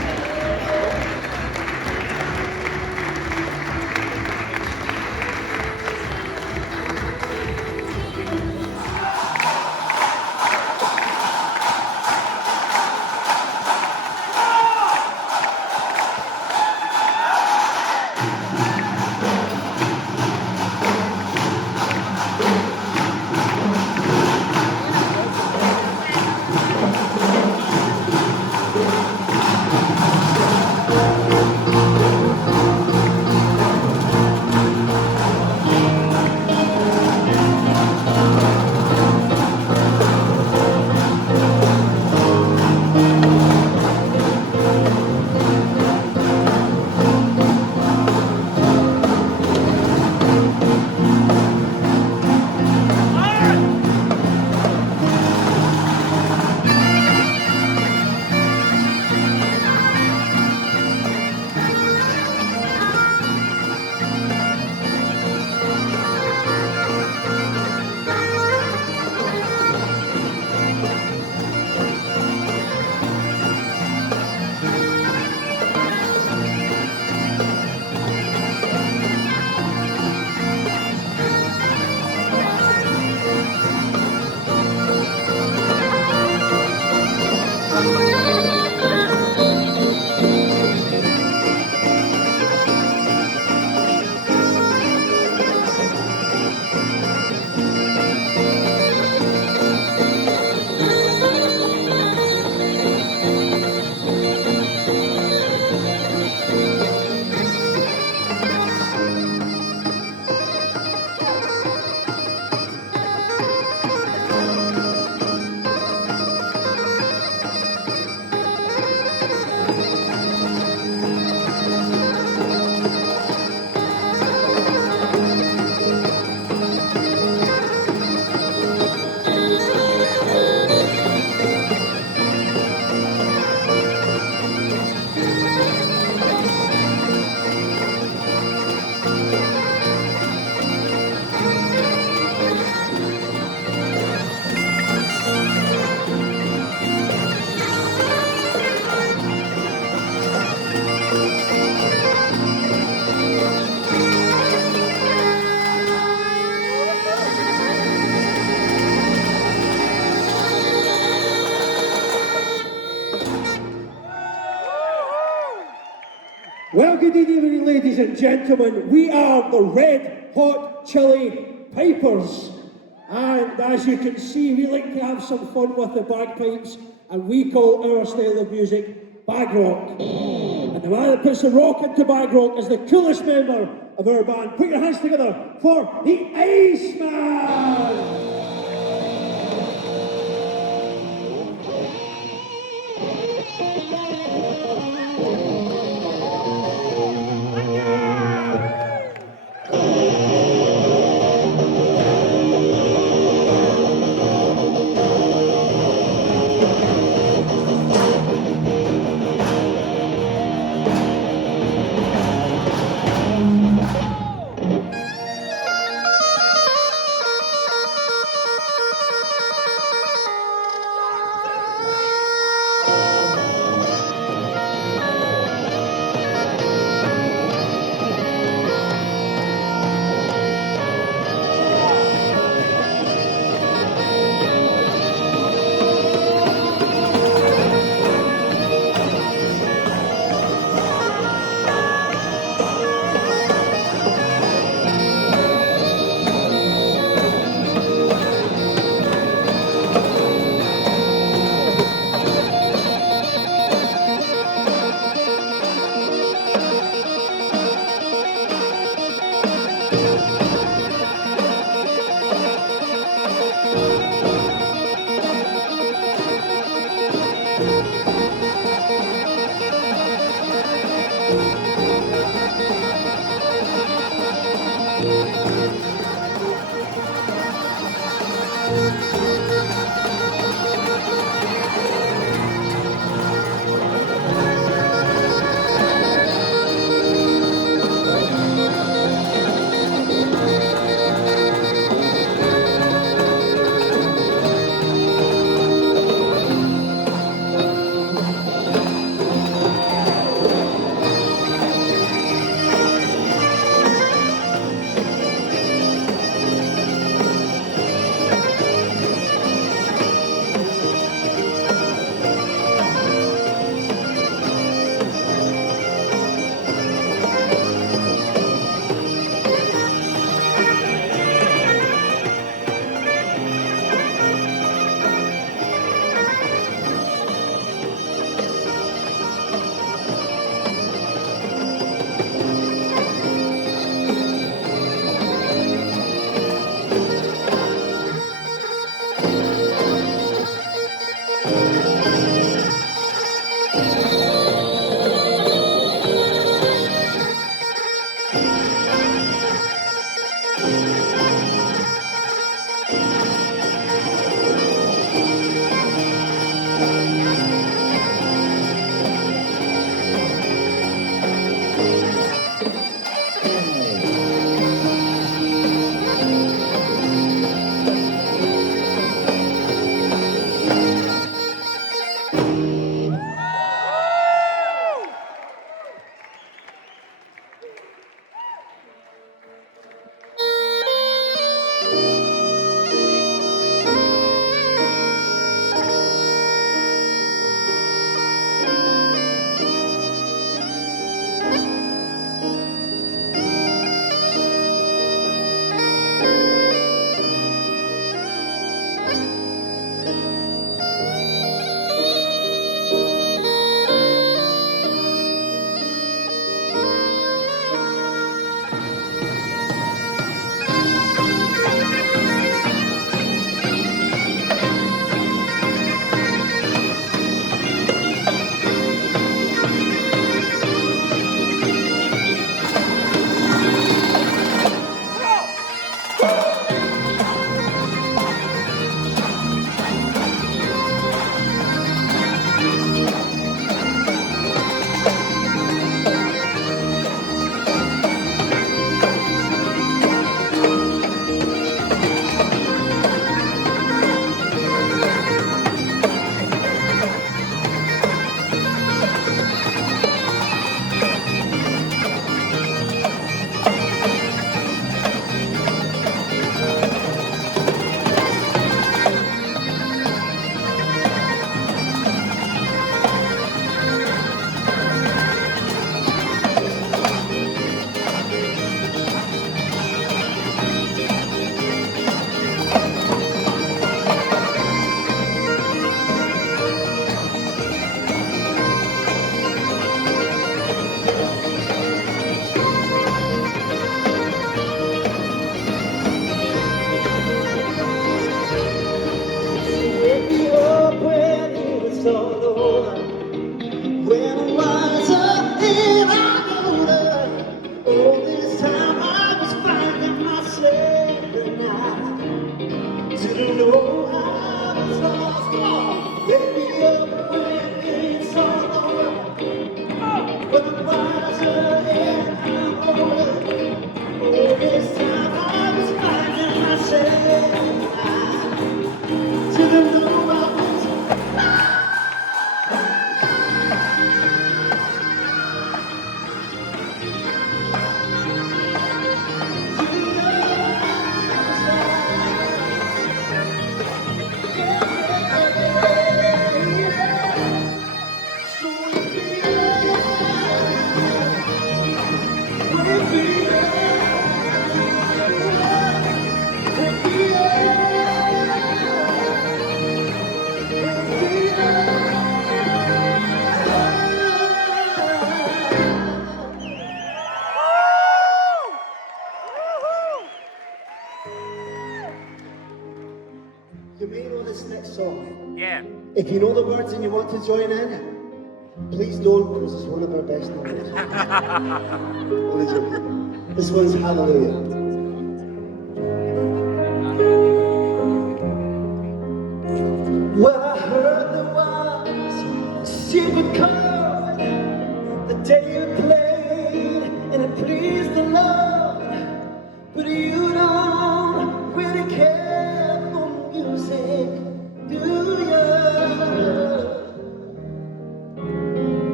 Well, good evening, ladies and gentlemen. We are the Red Hot Chili Pipers. And as you can see, we like to have some fun with the bagpipes, and we call our style of music bag rock. And the man that puts the rock into bag rock is the coolest member of our band. Put your hands together for the Iceman! this next song. Yeah. If you know the words and you want to join in, please don't, because it's one of our best numbers. Only joking. This one's Hallelujah. Well, I heard there was a secret chord the day you played, and it pleased the Lord. But you don't really care for music, do you?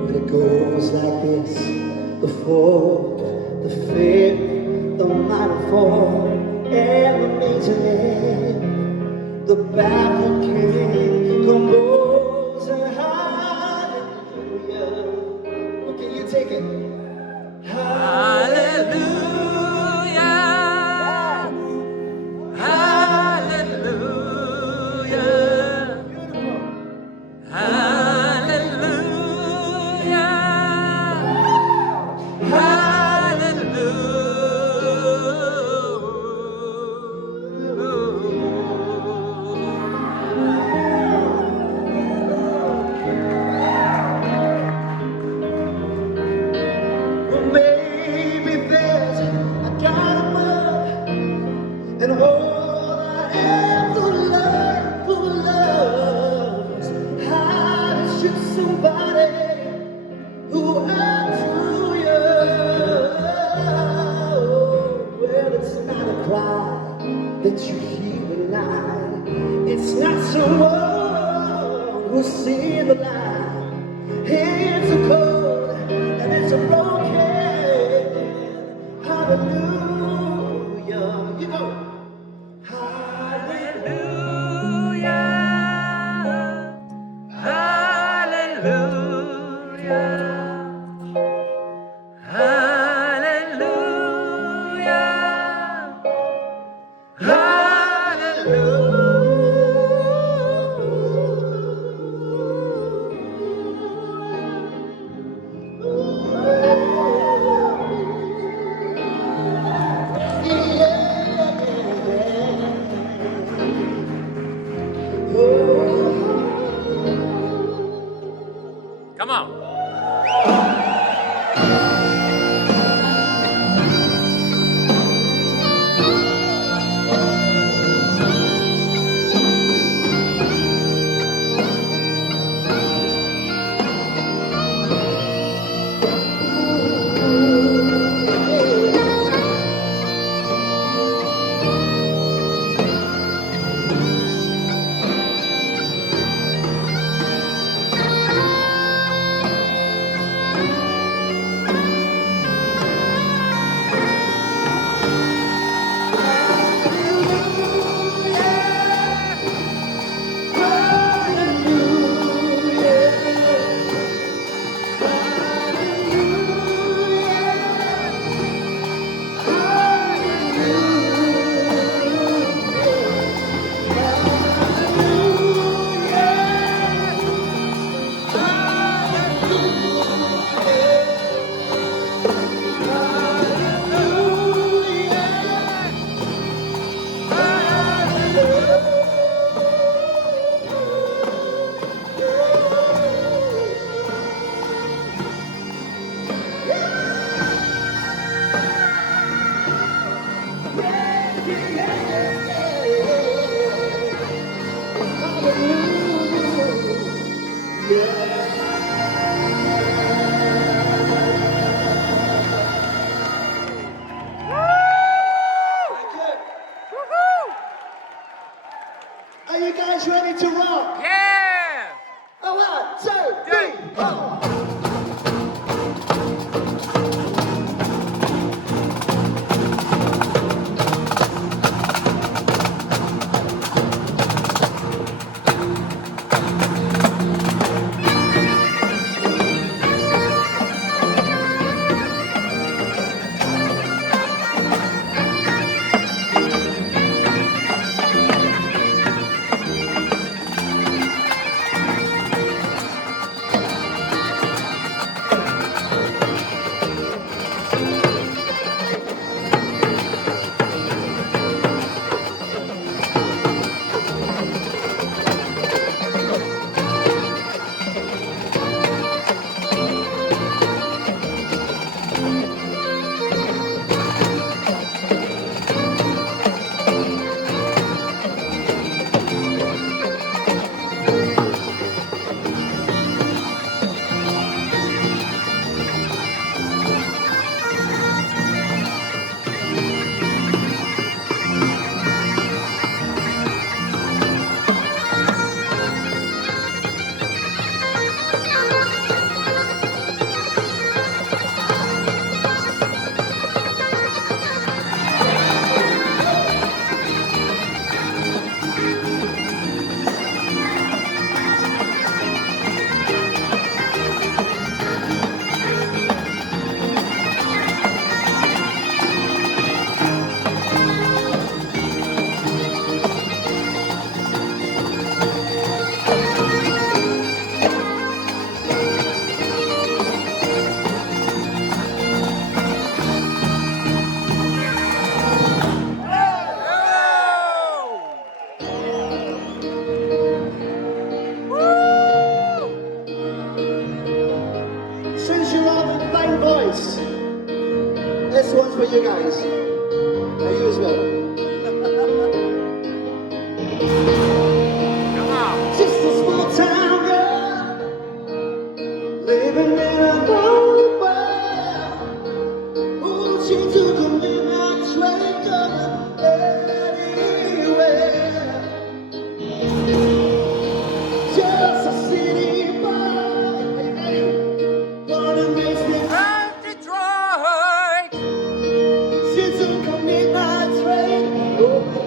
But it goes like this: the fourth, the fifth, the minor fourth, and the major lift, the baffled king, composer, hallelujah. Okay, you take it. Hallelujah. And all I ever learned for love is how to shoot somebody who hurts you. Well, it's not a cry that you hear at night. It's not someone who's seen the light. It's a code and it's a broken hallelujah. You go. Come on. Are you guys ready to rock? Yeah! 1, 2, 3, 4. you guys? Are you as well? Just a small town girl, living in a lonely world. Oh, she took a midnight train going anywhere. Just a city boy, gonna makes me have to try. She took a midnight train going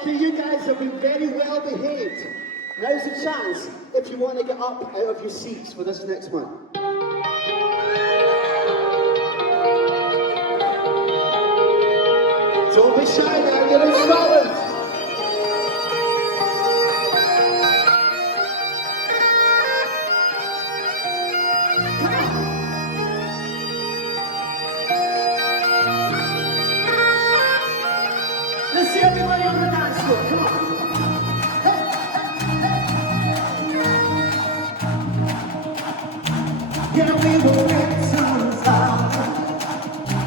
Okay, you guys have been very well behaved. Now's the chance if you want to get up out of your seats for this next one. Don't be shy now, you're in Scotland. Let's see everybody on the dance floor, come on. Yeah, we will make some sound.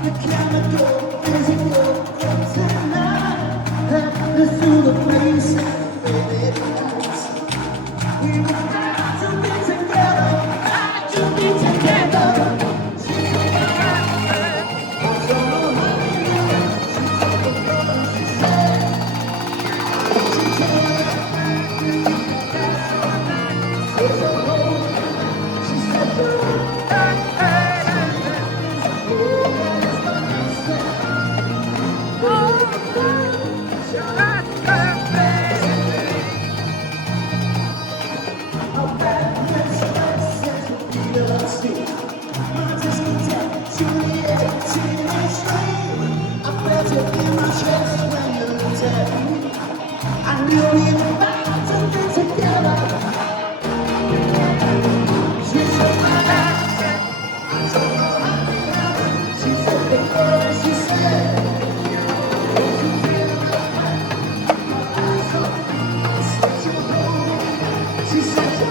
The chemical physical tonight. Let's do the place with it dance. We will try to be together, try to be together. She's a girl, what's on her mind? She's a girl, she said. feel lost you. My discontent, Juliet, teenage dream. I felt it in my chest when you looked at me. I knew we were bound to be together. She took my hand, I took her hand. She took the girl and she said, "Don't you feel my eyes up? I said you home." She said,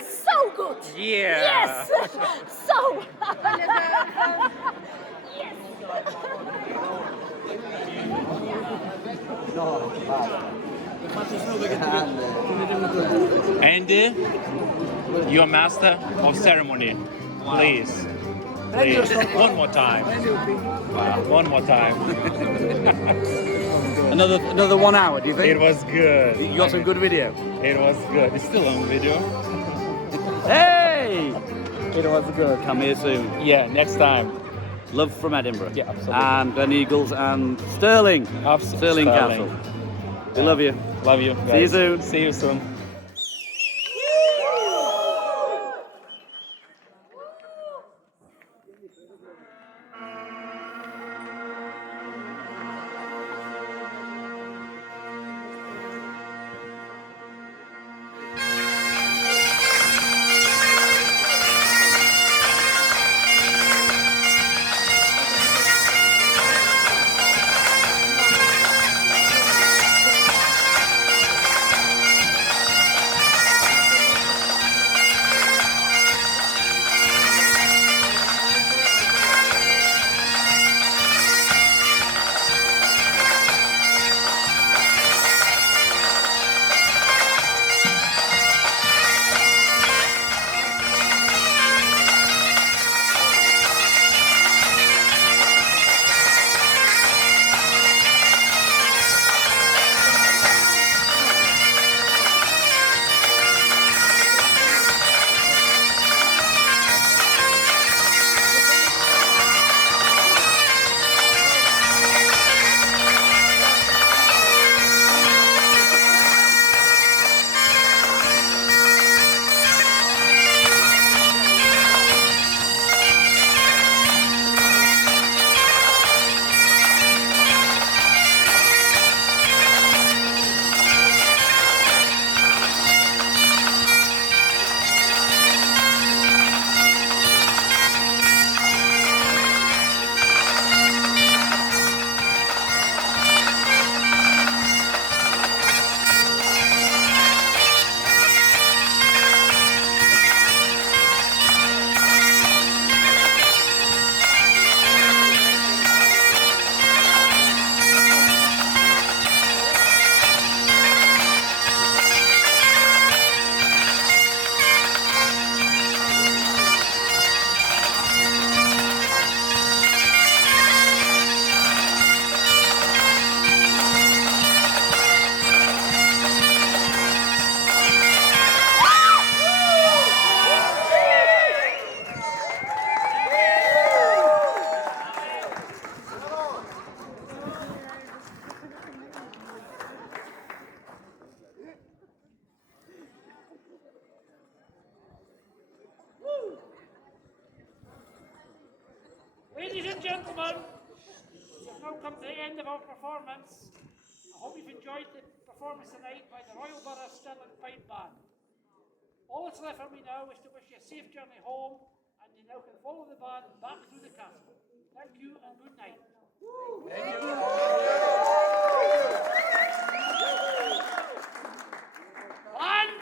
So good. Yeah. Yes. So. Yes. Andy, you're master of ceremony. Please. Please. One more time. Wow. One more time. Another 1 hour, do you think? It was good. You got some good video? It was good. It's still on video. Hey! It was good. Come here soon. Yeah, next time. Love from Edinburgh. Yeah, absolutely. And Glen Eagles and Stirling. Stirling Castle. We love you. Love you. See you guys. soon. See you soon. Ladies and gentlemen, we've now come to the end of our performance. I hope you've enjoyed the performance tonight by the Royal Borough Stirling Pipe Band. All that's left for me now is to wish you a safe journey home, and you now can follow the band back through the castle. Thank you and good night. Thank you. Band,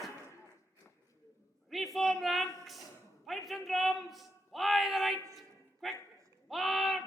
reform ranks, pipes and drums, fly the right, quick, march!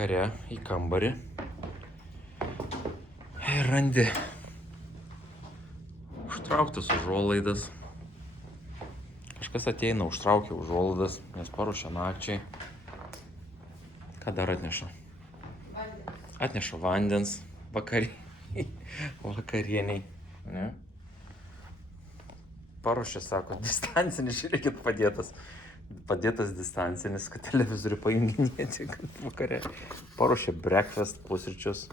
vakare į kambarį ir randi užtrauktas užuolaidas. Kažkas ateina, užtraukia užuolaidas, nes paruošia nakčiai. Ką dar atneša? Atneša vandens vakarieniai. Ne? Paruošia, sako, distancinis, žiūrėkit, padėtas distancinis, kad televizorių pajunginėti vakare. Paruošia breakfast, pusryčius.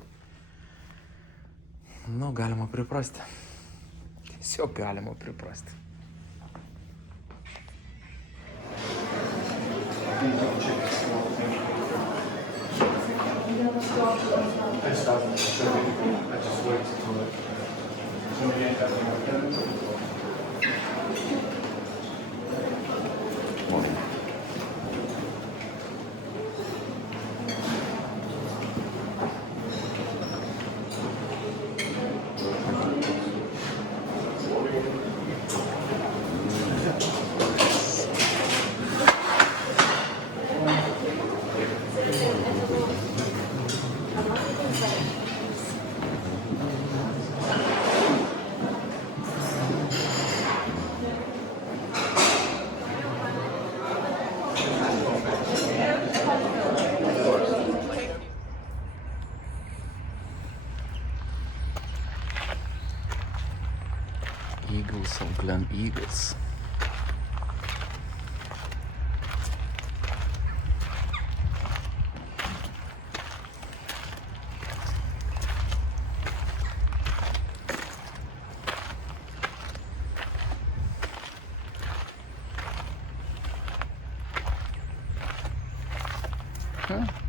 Nu, galima priprasti. Tiesiog galima priprasti. Eagles of Glen Eagles. Huh?